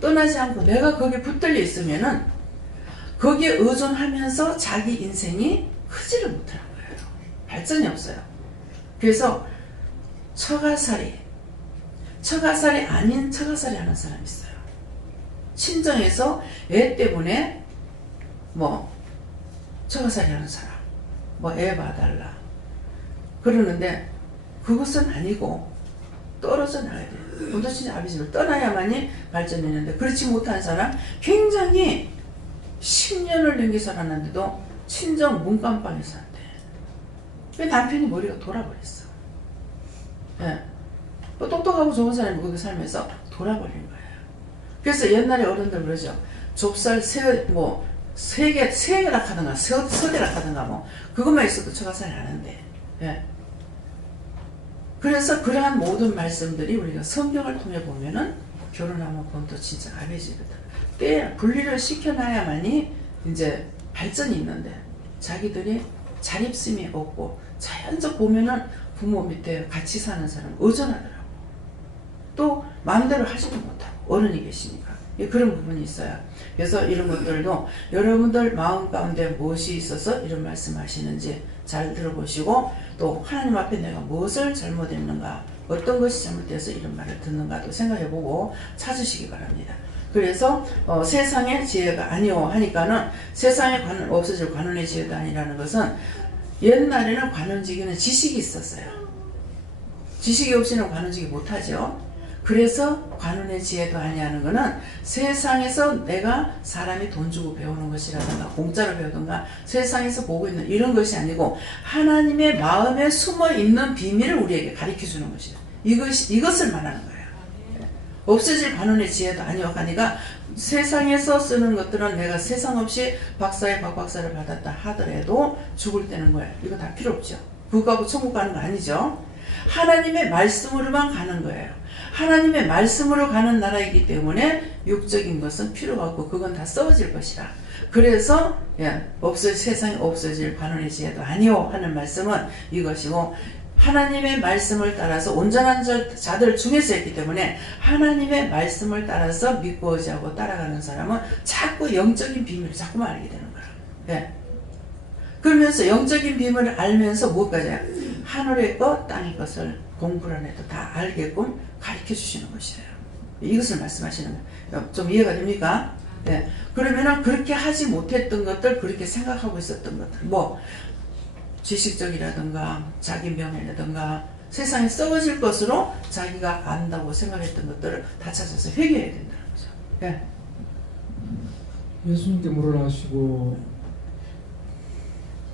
떠나지 않고 내가 거기에 붙들려 있으면은 거기에 의존하면서 자기 인생이 크지를 못하는 거예요. 발전이 없어요. 그래서 처가살이 아닌 처가살이 하는 사람이 있어요. 친정에서 애 때문에 뭐 처가살이 하는 사람, 뭐 애 봐달라 그러는데 그것은 아니고 떨어져 나가야 돼요. 본토 친척 아버지 집을 떠나야만이 발전이 있는데 그렇지 못한 사람 굉장히 10년을 넘게 살았는데도 친정 문간방에 산대. 왜 남편이 머리가 돌아버렸어. 예. 또 똑똑하고 좋은 사람이 거기 살면서 돌아버린 거예요. 그래서 옛날에 어른들 그러죠. 좁쌀 세개락 하든가 서대락 하든가 뭐 그것만 있어도 처가살이 하는데. 예. 그래서 그러한 모든 말씀들이 우리가 성경을 통해 보면은 결혼하면 본토 친척 아버지거든. 때 분리를 시켜놔야만이 이제 발전이 있는데 자기들이 자립심이 없고 자연적 보면은 부모 밑에 같이 사는 사람 의존하더라고. 또 마음대로 하지도 못하고 어른이 계시니까 그런 부분이 있어요. 그래서 이런 것들도 여러분들 마음 가운데 무엇이 있어서 이런 말씀하시는지 잘 들어보시고 또 하나님 앞에 내가 무엇을 잘못했는가 어떤 것이 잘못돼서 이런 말을 듣는가도 생각해보고 찾으시기 바랍니다. 그래서 세상의 지혜가 아니오 하니까는 세상에 없어질 관원의 지혜가 아니라는 것은 옛날에는 관원지기는 지식이 있었어요. 지식이 없이는 관원지기 못하죠. 그래서 관원의 지혜도 아니하는 것은 세상에서 내가 사람이 돈 주고 배우는 것이라든가 공짜로 배우든가 세상에서 보고 있는 이런 것이 아니고 하나님의 마음에 숨어있는 비밀을 우리에게 가르쳐주는 것이다. 이것을 말하는 거예요. 없어질 관원의 지혜도 아니오 하니까 세상에서 쓰는 것들은 내가 세상 없이 박사의 박박사를 받았다 하더라도 죽을 때는 거예요. 이거 다 필요 없죠. 그거하고 천국 가는 거 아니죠. 하나님의 말씀으로만 가는 거예요. 하나님의 말씀으로 가는 나라이기 때문에 육적인 것은 필요가 없고 그건 다 썩어질 것이라. 그래서 세상에 없어질 관원의 지혜도 아니오 하는 말씀은 이것이고 하나님의 말씀을 따라서 온전한 자들 중에서 했기 때문에 하나님의 말씀을 따라서 믿고 의지하고 따라가는 사람은 자꾸 영적인 비밀을 자꾸만 알게 되는 거야. 예. 그러면서 영적인 비밀을 알면서 무엇까지 해요? 하늘의 것 땅의 것을 공부를 안 해도 다 알게끔 가르쳐 주시는 것이에요. 이것을 말씀하시는 거예요. 좀 이해가 됩니까? 예. 그러면은 그렇게 하지 못했던 것들 그렇게 생각하고 있었던 것들 뭐 지식적이라든가 자기 명예라든가 세상에 썩어질 것으로 자기가 안다고 생각했던 것들을 다 찾아서 회개해야 된다는 거죠. 네. 예수님께 물으라 하시고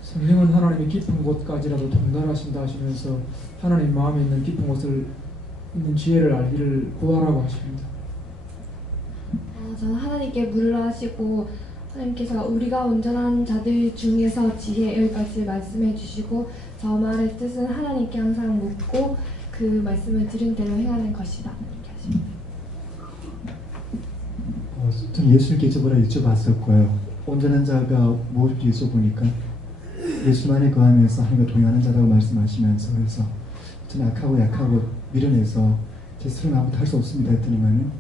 성령은 하나님의 깊은 곳까지라도 통달하신다 하시면서 하나님 마음에 있는 깊은 곳을 있는 지혜를 알기를 구하라고 하십니다. 저는 하나님께 물으라 하시고 하나님께서 우리가 온전한 자들 중에서 지혜 여기까지 말씀해 주시고 저 말의 뜻은 하나님께 항상 묻고 그 말씀을 들은 대로 행하는 것이다 이렇게 하십니다. 저는 예수님께 여쭤봤었고요. 온전한 자가 무엇인지 여쭤보니까 예수만에 거하면서 하나님과 동행하는 자라고 말씀하시면서 그래서 저는 악하고 약하고 밀어내서 제 스스로는 아무것도 할 수 없습니다 했더니만은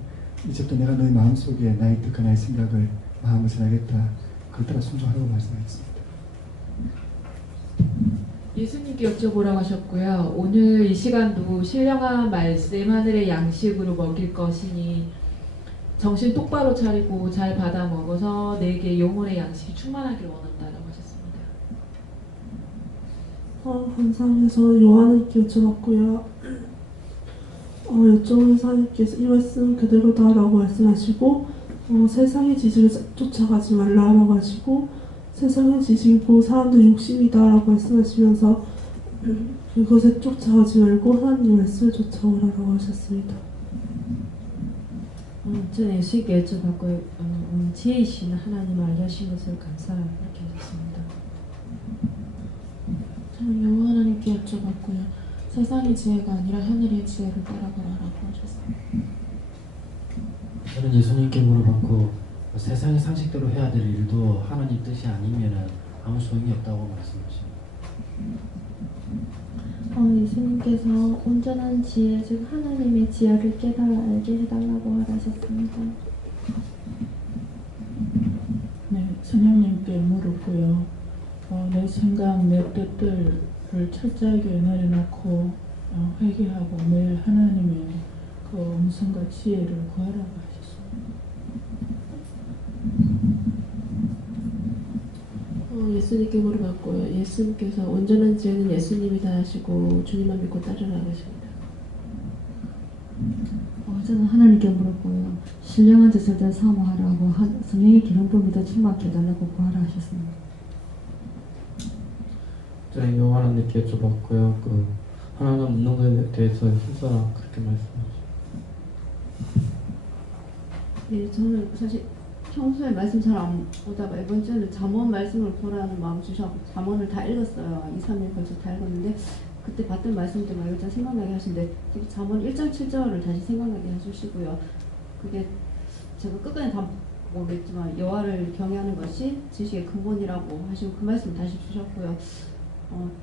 이제부터 내가 너희 마음속에 나의 뜻과 나의 생각을 마음을 전하겠다. 그걸 따라 순종하라고 말씀하셨습니다. 예수님께 여쭤보라고 하셨고요. 오늘 이 시간도 신령한 말씀 하늘의 양식으로 먹일 것이니 정신 똑바로 차리고 잘 받아 먹어서 내게 영혼의 양식이 충만하기를 원한다라고 하셨습니다. 감사합니다. 요한에게 여쭤봤고요. 여쭤보면서 하나님께서 이 말씀 그대로다라고 말씀하시고 세상의 지식을 쫓아가지 말라라고 하시고 세상의 지식이고 사람들 욕심이다라고 말씀하시면서 그것에 쫓아가지 말고 하나님 말씀을 쫓아오라고 하셨습니다. 저는 예수님께 여쭤봤고 지혜이신 하나님을 알려주신 것을 감사하게 하셨습니다. 저는 여호와 하나님께 여쭤봤고요. 세상의 지혜가 아니라 하늘의 지혜를 따라가라라고 하셨습니다. 저는 예수님께 물어봤고 세상의 상식대로 해야 될 일도 하나님 뜻이 아니면 아무 소용이 없다고 말씀하십니다. 예수님께서 온전한 지혜, 즉 하나님의 지혜를 깨달아 알게 해달라고 하셨습니다. 네, 성령님께 물었고요. 내 생각, 내 뜻들을 철저하게 내려놓고 회개하고 매일 하나님의 그 음성과 지혜를 구하라고 하셨습니다. 예수님께 물어봤고요. 예수님께서 온전한 지혜는 예수님이다 하시고 주님만 믿고 따르라고 하십니다. 저는 하나님께 물었고요. 신령한 짓을 사모하라고 성령의 기름부 믿어 충만케 해달라고 구하라 하셨습니다. 저는 여호와 하나님께 여쭤봤고요. 하나님 묻는 것에 대해서 힘써라 그렇게 말씀하셨습니다. 네, 저는 사실 평소에 말씀 잘 안 보다가 이번 주에는 잠언 말씀을 보라는 마음 주셔서 잠언을 다 읽었어요. 2, 3일 걸쳐 다 읽었는데 그때 봤던 말씀들 말고 좀 생각나게 하시는데 잠언 1장 7절을 다시 생각나게 해주시고요. 그게 제가 끝까지 다 모르겠지만 여호와를 경외하는 것이 지식의 근본이라고 하시고 그 말씀 다시 주셨고요.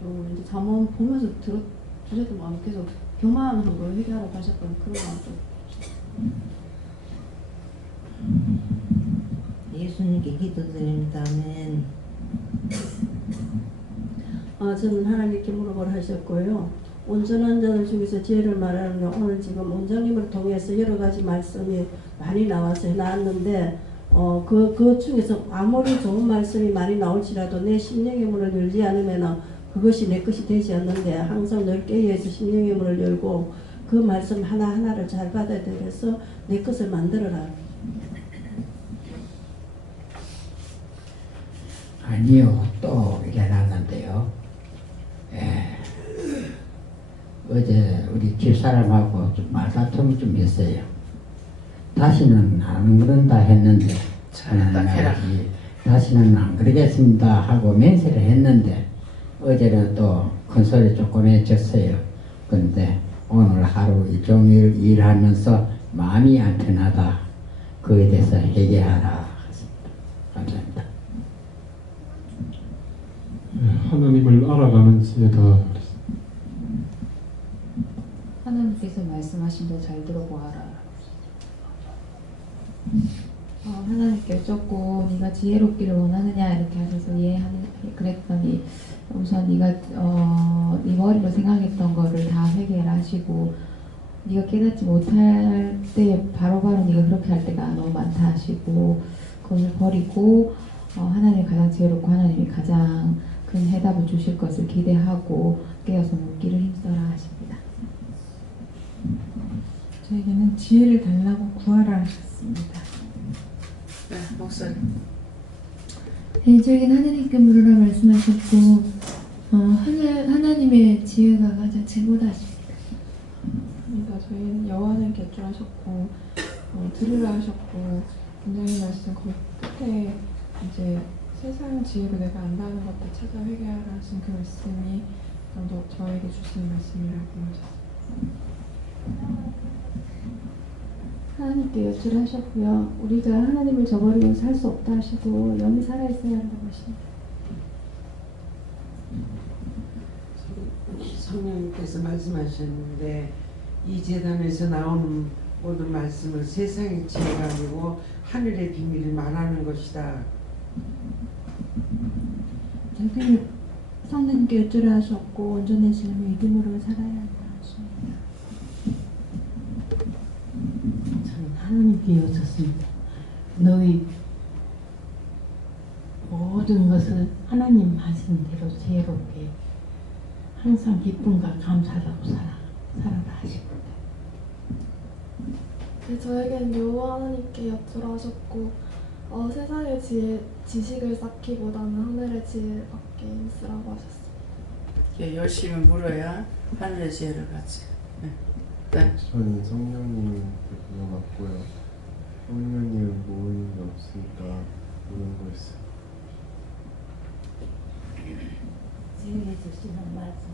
또 이제 잠언 보면서 주셨던 마음 계속 교만한 걸 회개하라고 하셨던 그런 마음도 예수님께 기도드립니다. 아멘. 저는 하나님께 물어보라 하셨고요. 온전한 자들 중에서 지혜를 말하는데 오늘 지금 원장님을 통해서 여러 가지 말씀이 많이 나와서 나왔는데 그 중에서 아무리 좋은 말씀이 많이 나올지라도 내 심령의 문을 열지 않으면 그것이 내 것이 되지 않는데 항상 늘 깨어있어 심령의 문을 열고 그 말씀 하나하나를 잘 받아들여서 내 것을 만들어라. 아니요, 또 일어났는데요. 어제 우리 집사람하고 좀 말다툼을 좀 했어요. 다시는 안 그런다 했는데 다시는 안 그러겠습니다 하고 맹세를 했는데 어제는 또 큰소리 조금 해줬어요. 근데 오늘 하루 종일 일하면서 마음이 안 편하다. 그에 대해서 회개하라. 감사합니다. 하나님을 알아가는 지혜다. 하나님께서 말씀하신 대 잘 들어보아라. 하나님께 여쭙고 네가 지혜롭기를 원하느냐 이렇게 하셔서 그랬더니 우선 네가 네 머리로 생각했던 거를 다 회개를 하시고 네가 깨닫지 못할 때 바로바로 네가 그렇게 할 때가 너무 많다 하시고 그것을 버리고 하나님이 가장 지혜롭고 하나님이 가장 큰 해답을 주실 것을 기대하고 깨어서 묻기를 힘써라 하십니다. 저에게는 지혜를 달라고 구하라 하셨습니다. 네, 목사님. 네, 저에게는 하나님께 물으라 말씀하셨고 하나님의 지혜가 가장 최고다 하십니다. 그러니까 저희는 여호와는 개조하셨고 들으라 하셨고 굉장히 말씀 거의 끝에 이제 세상 지혜로 내가 안다는 것들 찾아 회개하라 하신 그 말씀이 저에게 주신 말씀이라고 하셨습니다. 하나님께 여쭈를 하셨고요. 우리가 하나님을 저버리고 살 수 없다 하시고 영이 살아있어야 한다고 하십니다. 성령님께서 말씀하셨는데 이 재단에서 나오는 모든 말씀을 세상의 지혜가 아니고 하늘의 비밀을 말하는 것이다. 저기 성령님께 여쭈를 하셨고 온전해지는 믿음으로 살아야 한다 하십니다. 하나님께 여쭙습니다. 너희 모든 것을 하나님 하시는 대로 지혜롭게 항상 기쁨과 감사하고 살아라 하십니다. 저에겐 여호와 하나님께 여쭈라 하셨고 세상의 지식을 쌓기보다는 하늘의 지혜를 받게 쓰라고 하셨어요. 열심히 물어야 하늘의 지혜를 받지. 네. 저는 성령님한테 물어봤고요. 성령님은 모르는 게 없으니까 물은 거였어요. 지혜해 주시는 말씀.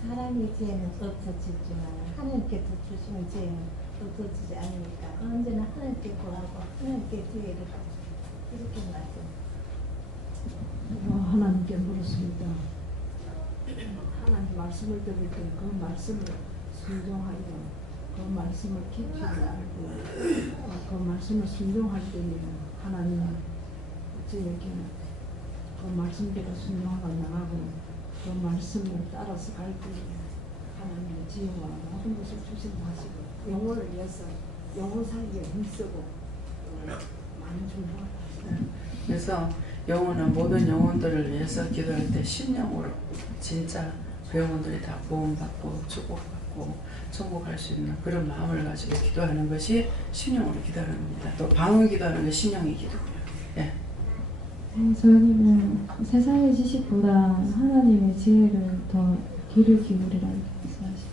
사람의 지혜는 없어지지만 하나님께서 주시는 지혜는 없어지지 않으니까 언제나 하나님께 구하고 하나님께 지혜를 받고 이렇게 말씀. 하나님께 물었습니다. 하나님 말씀을 들을 때 그 말씀을 순종하여 그 말씀을 깊이 알고 그 말씀을 순종할 때는 하나님은 저에게 그 말씀대로 순종하고 나가고 그 말씀을 따라서 갈 때 하나님의 지혜와 모든 것을 주신다 하시고 영혼을 위해서 영혼 살기에 힘쓰고 많은 준비를 하시다. 그래서 영혼은 모든 영혼들을 위해서 기도할 때 심령으로 진짜 그 영혼들이 다 구원받고 축복받고 천국 갈 수 있는 그런 마음을 가지고 기도하는 것이 심령으로 기도하는 겁니다. 또 방언 기도하는 게 심령의 기도고요. 예. 저희는 세상의 지식보다 하나님의 지혜를 더 귀를 기울이라는 말씀하십니다.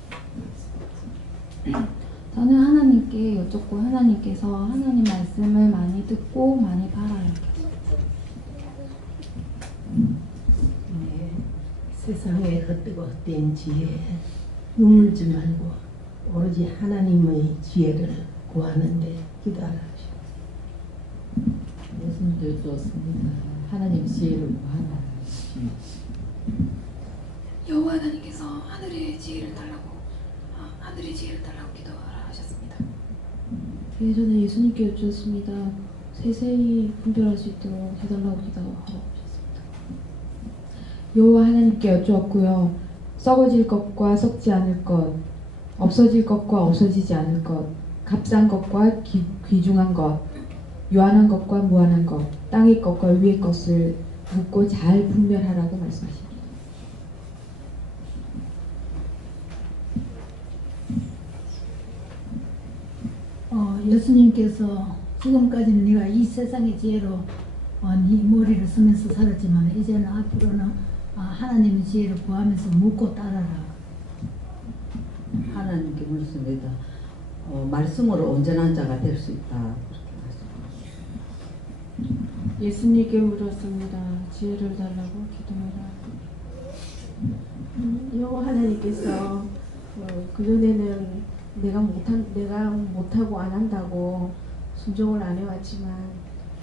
저는 하나님께 여쭙고 하나님께서 하나님 말씀을 많이 듣고 많이 바라요. 네, 세상에 헛되고 헛된 지혜 눈물지 말고 오로지 하나님의 지혜를 구하는데 기도하라. 예수님도 좋습니다. 하나님 지혜를 구하라. 여호와 하나님께서 하늘의 지혜를 달라고 기도하라 하셨습니다. 전에 예수님께 여쭈었습니다. 세세히 분별할 수 있도록 해달라고 기도하라고 하셨습니다. 여호와 하나님께 여쭈었고요. 썩어질 것과 썩지 않을 것, 없어질 것과 없어지지 않을 것, 값싼 것과 귀중한 것, 유한한 것과 무한한 것, 땅의 것과 위의 것을 묻고 잘 분별하라고 말씀하십니다. 예수님께서 지금까지는 네가 이 세상의 지혜로 네 머리를 쓰면서 살았지만 이제는 앞으로는 하나님의 지혜를 구하면서 묻고 따라라. 하나님께 묻습니다. 말씀으로 온전한 자가 될 수 있다. 예수님께 물었습니다. 지혜를 달라고 기도해라. 여호와 하나님께서 그전에는 내가 못하고 안 한다고 순종을 안 해왔지만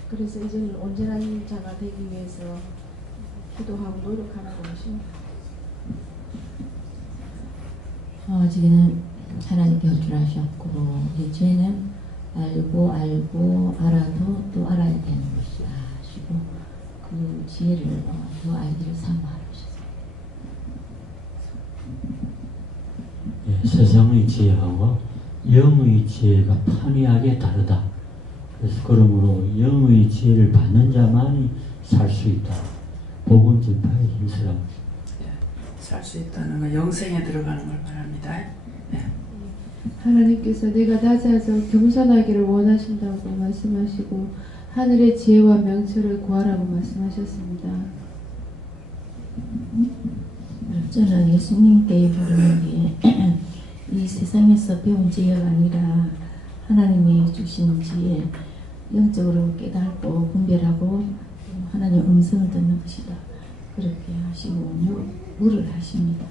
그래서 이제는 온전한 자가 되기 위해서 기도하고 노력하라고 하십니다. 지금은 하나님께 여쭈라셨고 이제는 알고 알아도 또 알아야 되는 것이다 하시고 그 지혜를 더 알기를 사모하라 하셨습니다. 예, 세상의 지혜하고 영의 지혜가 판이하게 다르다. 그래서 그러므로 영의 지혜를 받는 자만이 살 수 있다. 복음 전파에 힘쓰라고. 살 수 있다는 건 영생에 들어가는 걸 말합니다. 예. 하나님께서 내가 낮아져 겸손하기를 원하신다고 말씀하시고 하늘의 지혜와 명철을 구하라고 말씀하셨습니다. 저는 예수님께 부르는 게 이 세상에서 배운 지혜가 아니라 하나님이 주신 지혜, 영적으로 깨닫고 분별하고 하나님의 음성을 듣는 것이다. 그렇게 하시고 물을 하십니다.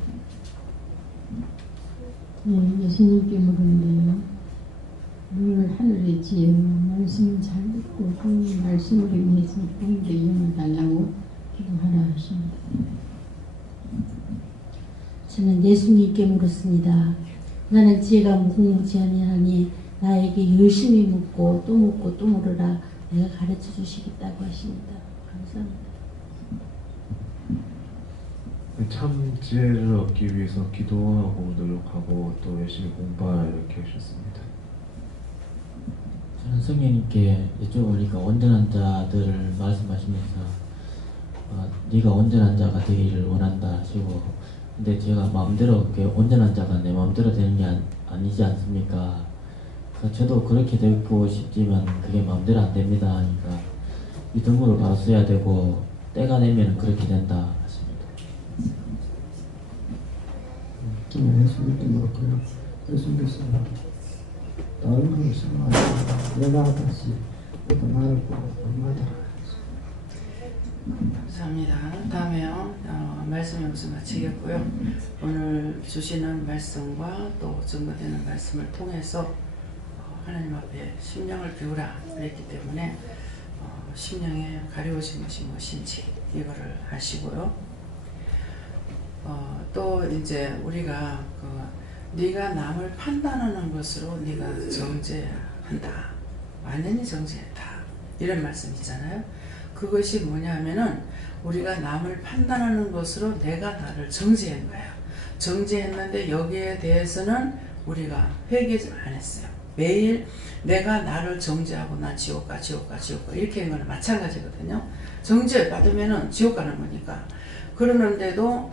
네, 예수님께 물었는데요. 늘 하늘의 지혜로 말씀을 잘 듣고 그 말씀으로 인해서 복음의 영을 달라고 기도하라 하십니다. 저는 예수님께 물었습니다. 나는 지혜가 무궁무진하니 하니 나에게 열심히 묻고 또 묻고 또 물으라 내가 가르쳐 주시겠다고 하십니다. 감사합니다. 참 지혜를 얻기 위해서 기도하고 노력하고 또 열심히 공부하라 이렇게 하셨습니다. 저는 성령님께 여쭤보니까 온전한 자들을 말씀하시면서 네가 온전한 자가 되기를 원한다 하시고 근데 제가 마음대로 온전한 자가 내 마음대로 되는 게 아니지 않습니까? 저도 그렇게 되고 싶지만 그게 마음대로 안 됩니다. 그러니까 믿음으로 바로 써야 되고 때가 되면 그렇게 된다 하십니다. 예수님께 물었고요. 예수님께서 다른 걸 생각하시고 내가 다시 내가 말을 보고 얼마나 감사합니다. 다음에요. 말씀 여기서 마치겠고요. 오늘 주시는 말씀과 또 증거되는 말씀을 통해서 하나님 앞에 심령을 비우라 그랬기 때문에 심령에 가려워진 것이 무엇인지 이거를 하시고요. 또 이제 우리가 네가 남을 판단하는 것으로 네가 정죄한다. 완전히 정죄했다. 이런 말씀 있잖아요. 그것이 뭐냐면은 우리가 남을 판단하는 것으로 내가 나를 정죄한 거예요. 정죄했는데 여기에 대해서는 우리가 회개를 안 했어요. 매일 내가 나를 정죄하고 나 지옥 가 이렇게 하는 거는 마찬가지거든요. 정죄 받으면은 지옥 가는 거니까. 그러는데도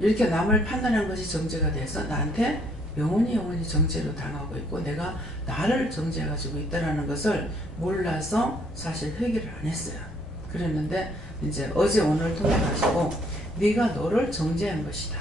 이렇게 남을 판단하는 것이 정죄가 돼서 나한테 영원히 정죄로 당하고 있고 내가 나를 정죄해가지고 있다는 것을 몰라서 사실 회개를 안 했어요. 그랬는데 이제 어제 오늘 통역하시고 네가 너를 정죄한 것이다.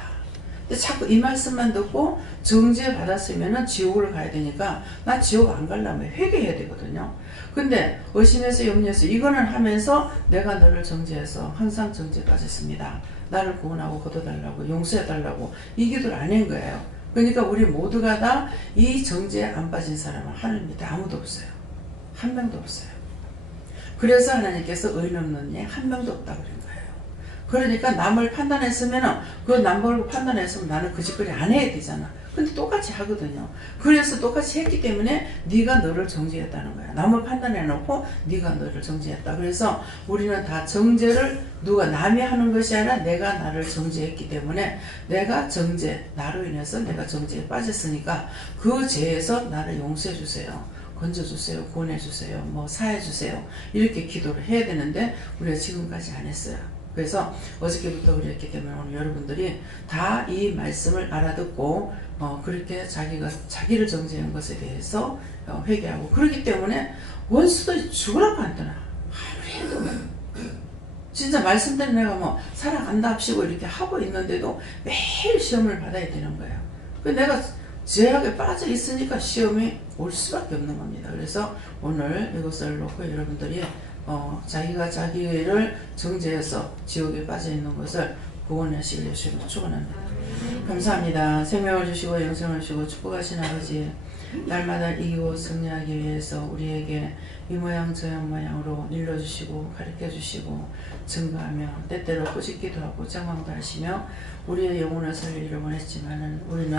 근데 자꾸 이 말씀만 듣고 정죄 받았으면 지옥을 가야 되니까 나 지옥 안 가려면 회개해야 되거든요. 근데 의심해서 염려해서 이거는 하면서 내가 너를 정죄해서 항상 정죄 빠졌습니다. 나를 구원하고 걷어달라고 용서해달라고 이 기도를 안 한 거예요. 그러니까 우리 모두가 다 이 정죄에 안 빠진 사람은 하늘 밑에 아무도 없어요. 한 명도 없어요. 그래서 하나님께서 의인 없는 예 한 명도 없다고 그런 거예요. 그러니까 남을 판단했으면 그 남을 판단했으면 나는 그 짓거리 안 해야 되잖아. 근데 똑같이 하거든요. 그래서 똑같이 했기 때문에 네가 너를 정죄했다는 거야. 남을 판단해놓고 네가 너를 정죄했다. 그래서 우리는 다 정죄를 누가 남이 하는 것이 아니라 내가 나를 정죄했기 때문에 내가 정죄, 나로 인해서 내가 정죄에 빠졌으니까 그 죄에서 나를 용서해 주세요. 건져주세요. 구원해주세요. 뭐 사해주세요. 이렇게 기도를 해야 되는데 우리가 지금까지 안 했어요. 그래서 어저께부터 그랬기 때문에 오늘 여러분들이 다 이 말씀을 알아듣고 그렇게 자기를 정죄한 것에 대해서 회개하고 그렇기 때문에 원수도 죽으라고 안 떠나. 아무리 해도 진짜 말씀대로 내가 뭐 살아간다 합시고 이렇게 하고 있는데도 매일 시험을 받아야 되는 거예요. 내가 죄악에 빠져 있으니까 시험이 올 수밖에 없는 겁니다. 그래서 오늘 이것을 놓고 여러분들이 자기가 자기를 정죄해서 지옥에 빠져 있는 것을 구원하시길 예수님으로 축원합니다. 감사합니다. 생명을 주시고 영생을 주시고 축복하신 아버지, 날마다 이기고 승리하기 위해서 우리에게 이 모양 저 모양으로 일러주시고 가르쳐주시고 증거하며 때때로 꾸짖기도 하고 장망도 하시며 우리의 영혼을 살리기를 원했지만은 우리는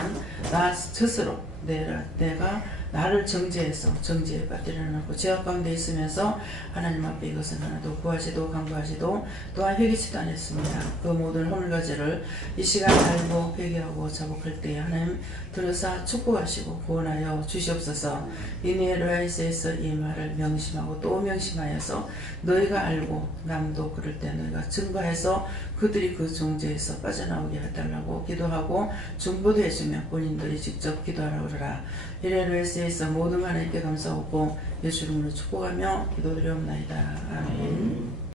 나 스스로 내가 나를 정죄해서 정죄에 빠뜨려 놓고 죄악 가운데 있으면서 하나님 앞에 이것은 하나도 구하지도 간구하지도 또한 회개치도 않았습니다. 그 모든 허물가지를 이 시간 알고 회개하고 자복할 때에 하나님 들으사 축복하시고 구원하여 주시옵소서. 이내 로야이스에서 이 말을 명심하고 또 명심하여서 너희가 알고 남도 그럴 때 너희가 증거해서 그들이 그 정죄에서 빠져나오게 해달라고 기도하고 중보도 해주며 본인들이 직접 기도하라고 그러라. 이레로에서 모든 하나님께 감사하고 예수 이름으로 축복하며 기도드리옵나이다. 아멘.